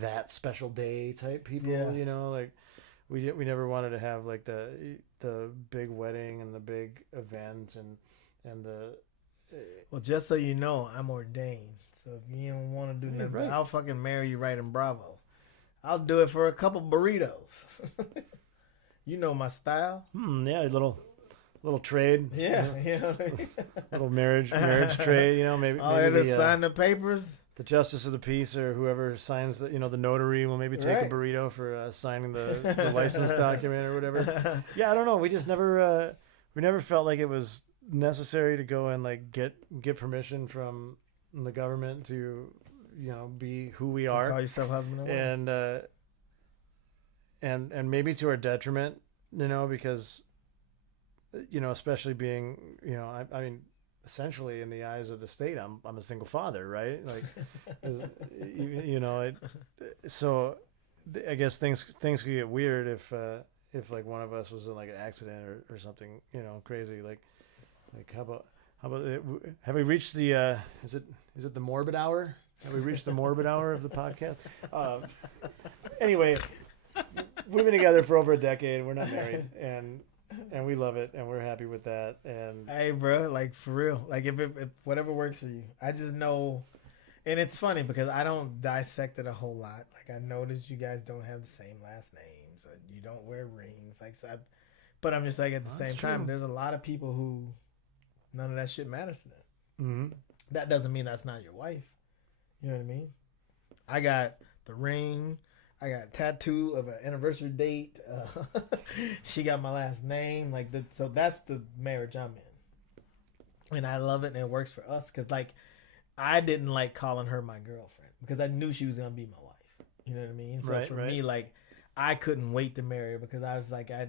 that special day type people. Yeah. You know, like we never wanted to have like the big wedding and the big event and the Well, just so you know, I'm ordained. So if you don't want to do Yeah, nothing, right. I'll fucking marry you right in Bravo. I'll do it for a couple burritos. You know my style. yeah, a little trade. Yeah, you know what I mean? Little marriage trade, you know, maybe All I had to the, sign the papers. the justice of the peace or whoever signs the, you know, the notary will maybe take Right. a burrito for signing the license document or whatever. Yeah, I don't know. We just never we never felt like it was necessary to go and like get permission from the government to, you know, be who we Call are, yourself husband and wife. and maybe to our detriment, you know, because, you know, especially being, you know, I mean, essentially in the eyes of the state, I'm a single father, right? Like, you know, so I guess things could get weird if like one of us was in like an accident or something, you know, crazy. Like how about have we reached the is it the morbid hour? Have we reached the morbid hour of the podcast? Anyway, we've been together for over a decade. We're not married, and we love it, and we're happy with that. And Hey, bro, like for real, like if whatever works for you. I just know, and it's funny because I don't dissect it a whole lot. Like I noticed you guys don't have the same last names. You don't wear rings, like so. But I'm just like at the Well, same that's time, true. there's a lot of people who none of that shit matters to them. mm-hmm. That doesn't mean that's not your wife. You know what I mean? I got the ring. I got a tattoo of an anniversary date. She got my last name. Like so that's the marriage I'm in, and I love it, and it works for us. Cause like I didn't like calling her my girlfriend because I knew she was gonna be my wife. You know what I mean? So Right, for right. me, like I couldn't wait to marry her because I was like I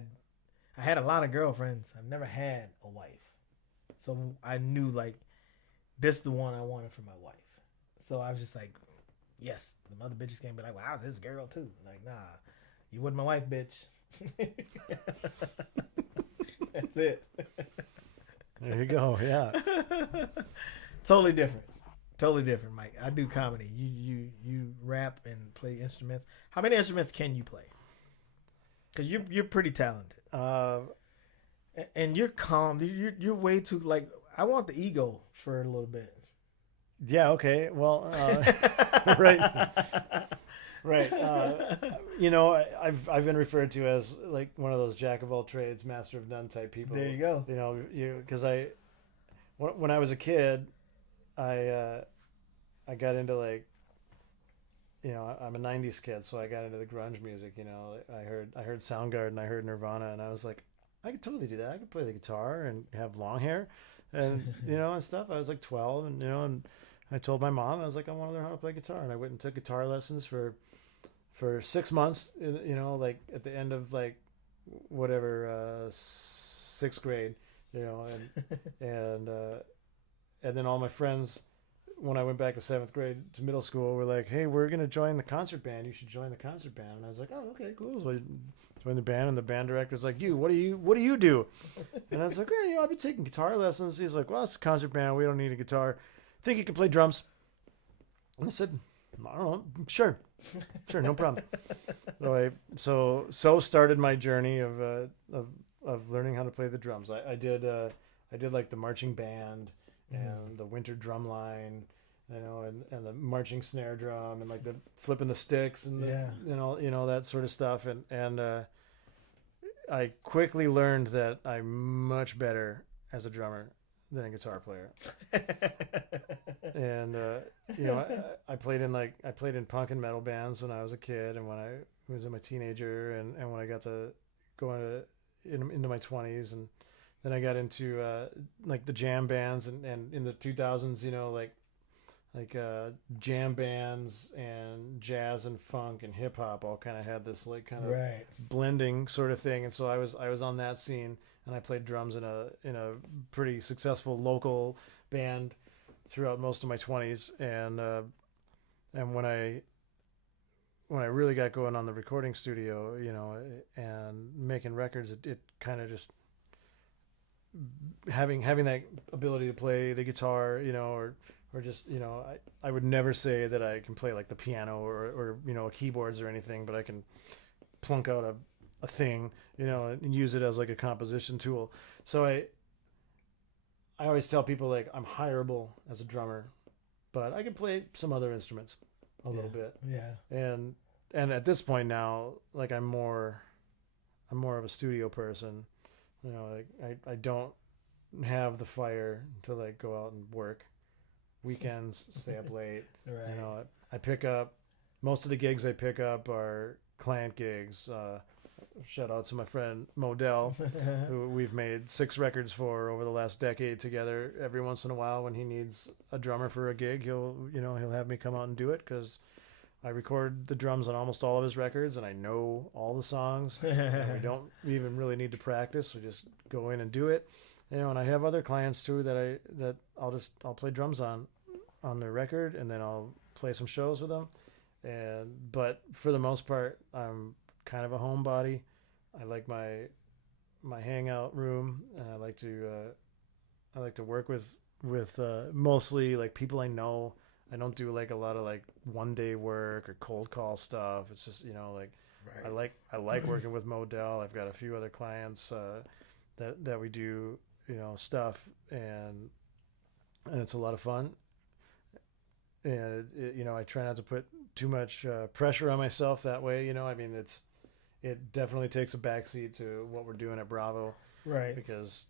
had a lot of girlfriends. I've never had a wife, so I knew like this is the one I wanted for my wife. So I was just like, yes, the mother bitches can't be like, well, I was his girl too. Like, nah, you wasn't my wife, bitch. That's it. There you go. Yeah. Totally different. Totally different, Mike. I do comedy. You rap and play instruments. How many instruments can you play? Because you're pretty talented. And you're calm. You're way too like. I want the ego for a little bit. Yeah. Okay. Well. Right. Right. I've been referred to as like one of those jack of all trades, master of none type people. There you go. Because when I was a kid, I got into like, I'm a '90s kid, so I got into the grunge music. I heard Soundgarden, I heard Nirvana, and I was like, I could totally do that. I could play the guitar and have long hair, and and stuff. I was like 12, and I told my mom, I was like, I want to learn how to play guitar, and I went and took guitar lessons for 6 months. Like at the end of like whatever sixth grade, and and then all my friends, when I went back to seventh grade to middle school, were like, "Hey, we're gonna join the concert band. You should join the concert band." And I was like, "Oh, okay, cool." So I joined the band, and the band director's like, What do you do?" And I was like, "Hey, I'll be taking guitar lessons." He's like, "Well, it's a concert band. We don't need a guitar. Think you can play drums?" And I said, "I don't know. Sure, no problem." So started my journey of learning how to play the drums. I did like the marching band and the winter drum line, and the marching snare drum, and like the flipping the sticks and that sort of stuff. And I quickly learned that I'm much better as a drummer than a guitar player. And I played in punk and metal bands when I was a kid, and when I was in my teenager, and when I got to go into my 20s, and then I got into like the jam bands, and in the 2000s, like jam bands and jazz and funk and hip hop all kind of had this like kind of Right. blending sort of thing. And so I was on that scene, and I played drums in a pretty successful local band throughout most of my 20s. And when I really got going on the recording studio, and making records, it kind of just having that ability to play the guitar, or just, I would never say that I can play like the piano or keyboards or anything, but I can plunk out a thing, and use it as like a composition tool. So I always tell people, like, I'm hireable as a drummer, but I can play some other instruments a little bit. Yeah. And at this point now, like, I'm more of a studio person. Like I don't have the fire to like go out and work weekends, stay up late. Right. I pick up, most of the gigs I pick up are client gigs. Shout out to my friend Modell, who we've made 6 records for over the last decade together. Every once in a while, when he needs a drummer for a gig, he'll have me come out and do it, because I record the drums on almost all of his records, and I know all the songs. And we don't even really need to practice. We just go in and do it. And I have other clients too that I'll play drums on their record, and then I'll play some shows with them. But for the most part, I'm kind of a homebody. I like my hangout room, and I like to work with mostly like people I know. I don't do like a lot of like one day work or cold call stuff. It's just, like, right. I like working with Modell. I've got a few other clients that we do, stuff, and it's a lot of fun. And I try not to put too much pressure on myself that way. It definitely takes a backseat to what we're doing at Bravo, Right. because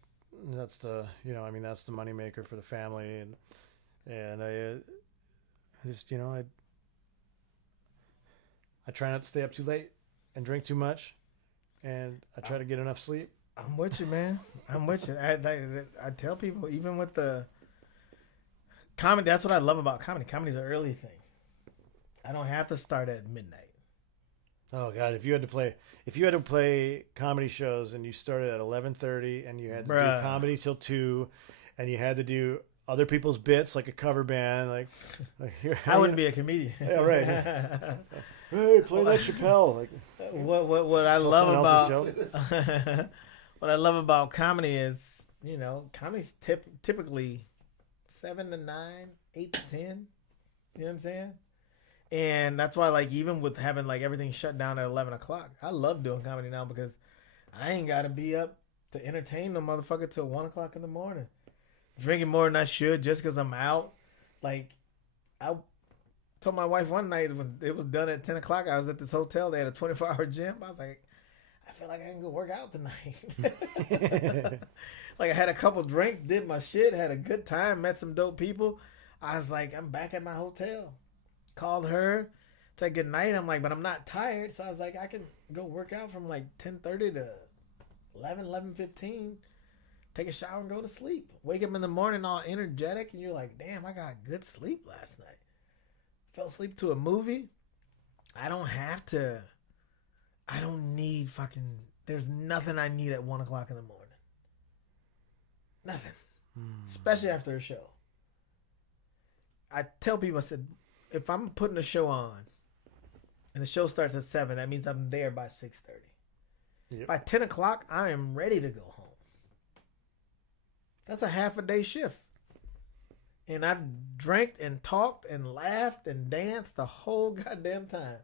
that's the that's the moneymaker for the family, and I just, I try not to stay up too late and drink too much, and I try to get enough sleep. I'm with you, man. I'm with you. I tell people, even with the comedy, that's what I love about comedy. Comedy's an early thing. I don't have to start at midnight. Oh God! If you had to play comedy shows, and you started at 11:30, and you had to do comedy till 2, and you had to do other people's bits like a cover band, like I wouldn't be a comedian. Yeah, right. Hey, play that Chappelle. Like, what I love about what I love about comedy is, comedy's typically 7 to 9, 8 to 10. You know what I'm saying? And that's why, like, even with having like everything shut down at 11 o'clock, I love doing comedy now, because I ain't got to be up to entertain no motherfucker till 1 o'clock in the morning. Drinking more than I should just because I'm out. Like, I told my wife one night when it was done at 10 o'clock, I was at this hotel. They had a 24-hour gym. I was like, I feel like I can go work out tonight. Like I had a couple drinks, did my shit, had a good time, met some dope people. I was like, I'm back at my hotel. Called her, said good night. I'm like, but I'm not tired. So I was like, I can go work out from like 10:30 to 11:15. Take a shower and go to sleep. Wake up in the morning all energetic, and you're like, damn, I got good sleep last night. Fell asleep to a movie. I don't need fucking, there's nothing I need at 1 o'clock in the morning. Nothing. Especially after a show. I tell people, I said, if I'm putting a show on and the show starts at 7, that means I'm there by 6:30. Yep. By 10 o'clock, I am ready to go home. That's a half a day shift. And I've drank and talked and laughed and danced the whole goddamn time.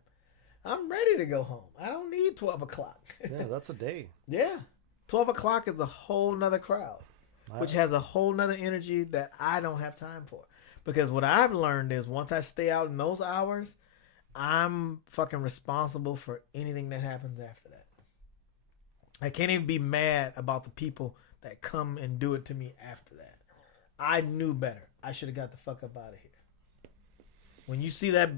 I'm ready to go home. I don't need 12 o'clock. Yeah, that's a day. Yeah. 12 o'clock is a whole nother crowd, which has a whole nother energy that I don't have time for. Because what I've learned is once I stay out in those hours, I'm fucking responsible for anything that happens after that. I can't even be mad about the people that come and do it to me after that. I knew better. I should have got the fuck up out of here. When you see that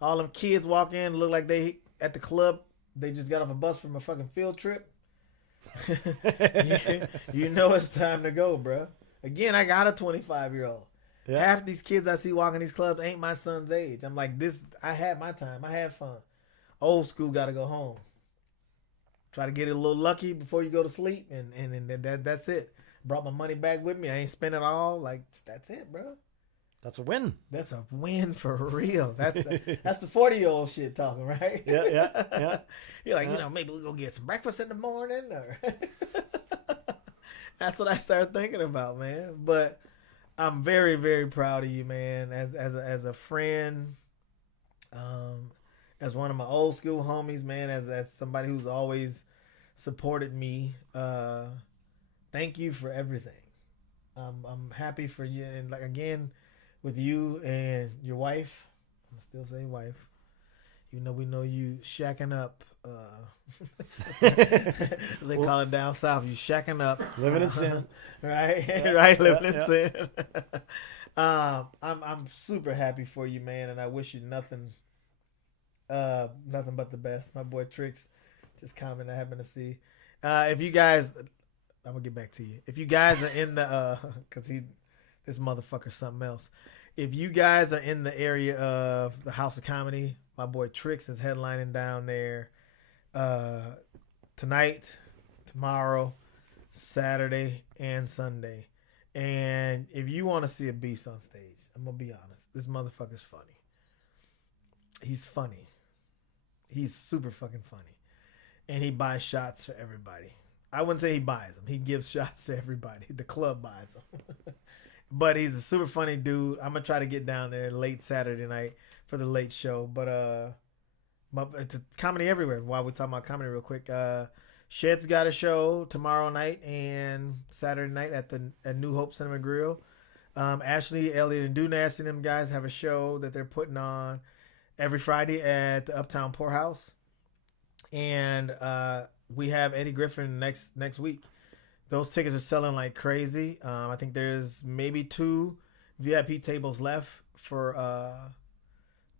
all them kids walk in, look like they at the club, they just got off a bus from a fucking field trip. you know it's time to go, bro. Again, I got a 25-year-old. Yeah. Half these kids I see walking these clubs ain't my son's age. I'm like, I had my time. I had fun. Old school got to go home. Try to get it a little lucky before you go to sleep, and that's it. Brought my money back with me. I ain't spent it all. Like, that's it, bro. That's a win. That's a win for real. That's the 40-year-old shit talking, right? Yeah. You're like, maybe we'll go get some breakfast in the morning, or that's what I started thinking about, man. But I'm very, very proud of you, man. As a friend, as one of my old school homies, man. As somebody who's always supported me. Thank you for everything. I'm happy for you, and like again, with you and your wife. I'm still saying wife, even though we know you shacking up. They call it down south. You shacking up, living in sin, right? Yeah, right, living in sin. I'm super happy for you, man, and I wish you nothing but the best. My boy Trix just commented. I happen to see. If you guys, I'm gonna get back to you. If you guys are in the, cause this motherfucker's something else. If you guys are in the area of the House of Comedy, my boy Trix is headlining down there tonight, tomorrow, Saturday, and Sunday. And if you want to see a beast on stage, I'm gonna be honest, this motherfucker's funny. He's funny. He's super fucking funny. And he buys shots for everybody. I wouldn't say he buys them. He gives shots to everybody. The club buys them. But he's a super funny dude. I'm going to try to get down there late Saturday night for the late show. But it's a comedy everywhere. While we're talking about comedy real quick, Shed's got a show tomorrow night and Saturday night at New Hope Cinema Grill. Ashley, Elliot, and Do Nasty and them guys have a show that they're putting on every Friday at the Uptown Poorhouse. And we have Eddie Griffin next week. Those tickets are selling like crazy. I think there's maybe 2 VIP tables left for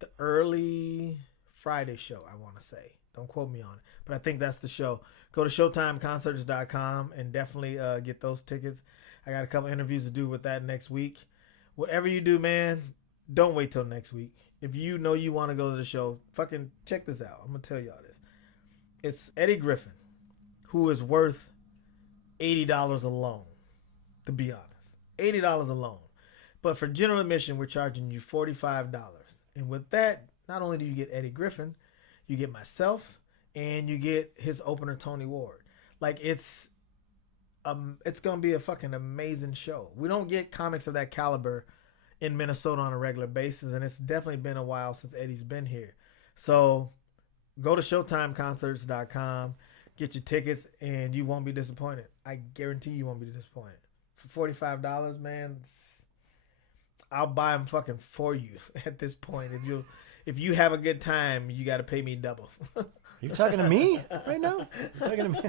the early Friday show, I want to say. Don't quote me on it. But I think that's the show. Go to ShowtimeConcerts.com and definitely get those tickets. I got a couple interviews to do with that next week. Whatever you do, man, don't wait till next week. If you know you want to go to the show, fucking check this out. I'm going to tell y'all this. It's Eddie Griffin, who is worth $80 alone, to be honest. $80 alone. But for general admission, we're charging you $45. And with that, not only do you get Eddie Griffin, you get myself, and you get his opener, Tony Ward. Like, it's going to be a fucking amazing show. We don't get comics of that caliber in Minnesota on a regular basis, and it's definitely been a while since Eddie's been here. So go to ShowtimeConcerts.com. Get your tickets, and you won't be disappointed. I guarantee you won't be disappointed. For $45, man, I'll buy them fucking for you at this point. If you have a good time, you got to pay me double. You talking to me right now? You talking to me?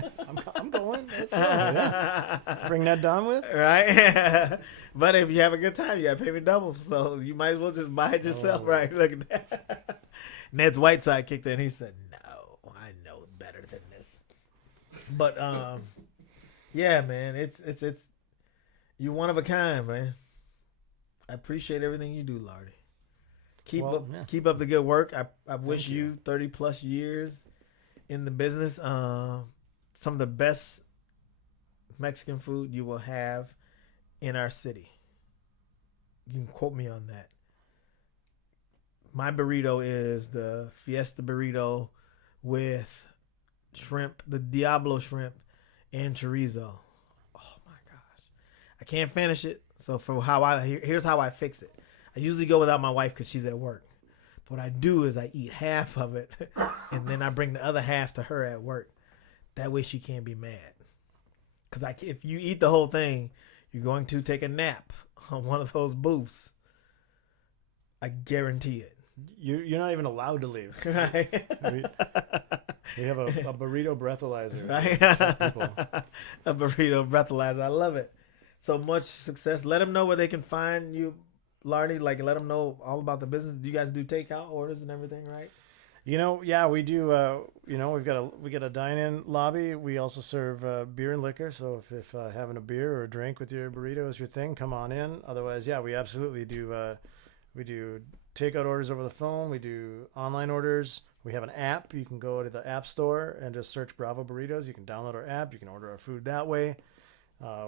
I'm going. Let's go. Yeah. Bring that Don with. Right? But if you have a good time, you got to pay me double. So you might as well just buy it yourself, right? Look at that. Ned's Whiteside kicked in. He said, "No, I know better than this." But yeah, man, it's you one of a kind, man. I appreciate everything you do, Lardy. Keep up the good work. I wish you 30 plus years in the business. Some of the best Mexican food you will have in our city. You can quote me on that. My burrito is the Fiesta burrito with shrimp, the Diablo shrimp, and chorizo. Oh my gosh, I can't finish it. So here's how I fix it. I usually go without my wife because she's at work. But what I do is I eat half of it, and then I bring the other half to her at work. That way she can't be mad. Because if you eat the whole thing, you're going to take a nap on one of those booths. I guarantee it. You're not even allowed to leave. Right? We have a burrito breathalyzer. Right? A burrito breathalyzer. I love it. So much success. Let them know where they can find you, Lardy. Like, let them know all about the business. Do you guys do takeout orders and everything, right? Yeah, we do. We got a dine-in lobby. We also serve beer and liquor. So if having a beer or a drink with your burrito is your thing, come on in. Otherwise, yeah, we absolutely do. We do takeout orders over the phone. We do online orders. We have an app. You can go to the app store and just search Bravo Burritos. You can download our app. You can order our food that way.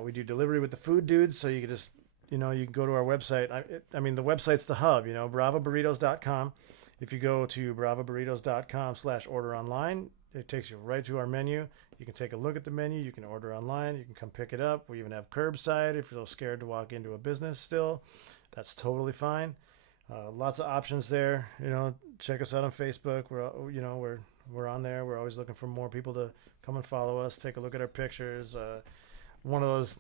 We do delivery with the food dudes, so you can just, you can go to our website. I mean, the website's the hub, bravoburritos.com. If you go to bravoburritos.com/order online, it takes you right to our menu. You can take a look at the menu. You can order online. You can come pick it up. We even have curbside if you're scared to walk into a business still. That's totally fine. Lots of options there. Check us out on Facebook. We're on there. We're always looking for more people to come and follow us, take a look at our pictures. One of those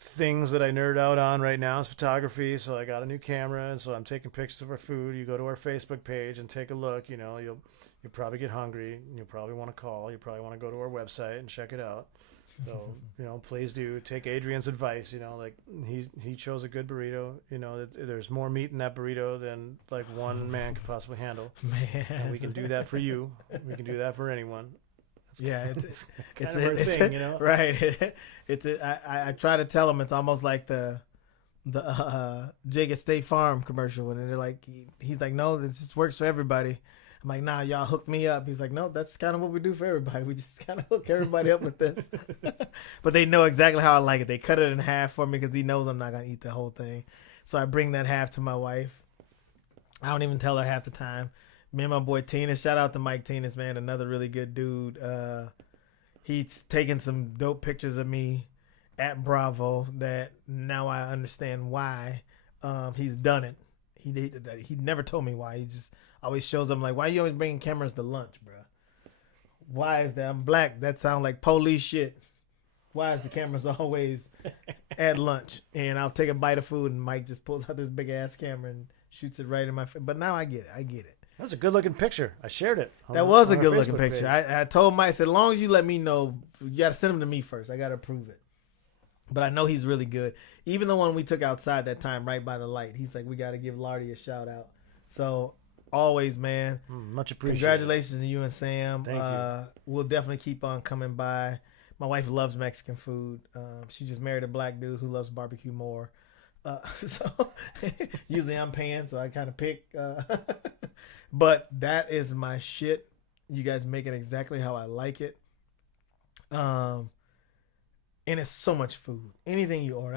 things that I nerd out on right now is photography. So I got a new camera, and so I'm taking pictures of our food. You go to our Facebook page and take a look. You'll probably get hungry. You'll probably want to call. You probably want to go to our website and check it out. So please do take Adrian's advice. Like he chose a good burrito. There's more meat in that burrito than like one man could possibly handle. Man, and we can do that for you. We can do that for anyone. Yeah, it's a thing, right. I try to tell them it's almost like the Jake at State Farm commercial, and they're like, he's like, no, this just works for everybody. I'm like, nah, y'all hooked me up. He's like, no, that's kind of what we do for everybody. We just kind of hook everybody up with this. But they know exactly how I like it. They cut it in half for me because he knows I'm not gonna eat the whole thing. So I bring that half to my wife. I don't even tell her half the time. Me and my boy Tinas, shout out to Mike Tinas, man, another really good dude. He's taken some dope pictures of me at Bravo that now I understand why he's done it. He never told me why. He just always shows up like, why you always bringing cameras to lunch, bro? Why is that? I'm black. That sounds like police shit. Why is the cameras always at lunch? And I'll take a bite of food and Mike just pulls out this big ass camera and shoots it right in my face. But now I get it. That was a good looking picture. I shared it. That was a good looking picture. I told Mike, I said, as long as you let me know, you got to send them to me first. I got to approve it. But I know he's really good. Even the one we took outside that time right by the light, he's like, we got to give Lardy a shout out. So always, man. Much appreciated. Congratulations to you and Sam. Thank you. We'll definitely keep on coming by. My wife loves Mexican food. She just married a black dude who loves barbecue more. So usually I'm paying, so I kind of pick. But that is my shit. You guys make it exactly how I like it. And it's so much food. Anything you order.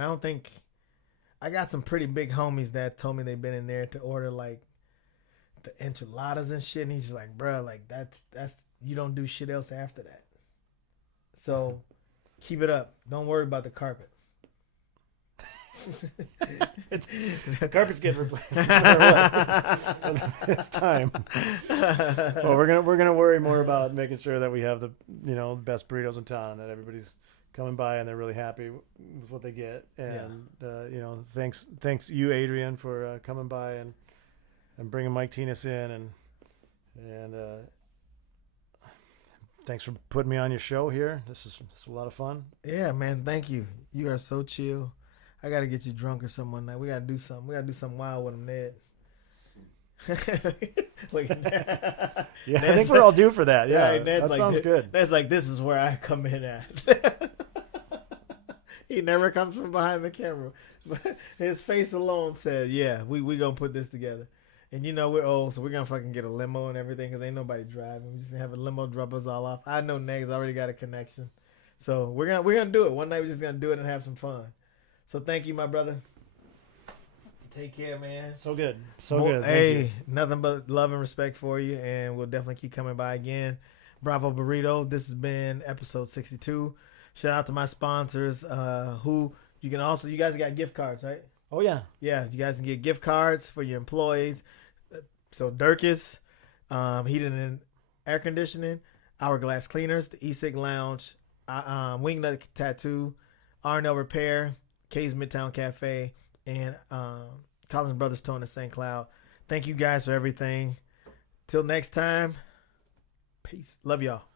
I got some pretty big homies that told me they've been in there to order like the enchiladas and shit. And he's just like, bro, like that's you don't do shit else after that. So keep it up. Don't worry about the carpet. The carpet's getting replaced. It's time. Well, we're gonna worry more about making sure that we have the best burritos in town, and that everybody's coming by and they're really happy with what they get. And thanks you, Adrian, for coming by and bringing Mike Tinas in, and thanks for putting me on your show here. This is a lot of fun. Yeah, man. Thank you. You are so chill. I got to get you drunk or something one night. We got to do something. We got to do something wild with him, Ned. Look at that. Yeah, I think we're all due for that. Yeah, right, that sounds good. That's like, this is where I come in at. He never comes from behind the camera. But his face alone said, yeah, we going to put this together. And we're old, so we're going to fucking get a limo and everything because ain't nobody driving. We just have a limo drop us all off. I know Neg's already got a connection. So we're gonna do it. One night we're just going to do it and have some fun. So thank you, my brother. Take care, man. So good. Good. Hey, nothing but love and respect for you, and we'll definitely keep coming by again. Bravo Burrito. This has been episode 62. Shout out to my sponsors, who you guys got gift cards, right? Oh, yeah. Yeah, you guys can get gift cards for your employees. So Durkis, heating and air conditioning, Hourglass Cleaners, the E-Sig Lounge, Wingnut Tattoo, Arnell Repair, K's Midtown Cafe, and Collins Brothers Towing in St. Cloud. Thank you guys for everything. Till next time, peace. Love y'all.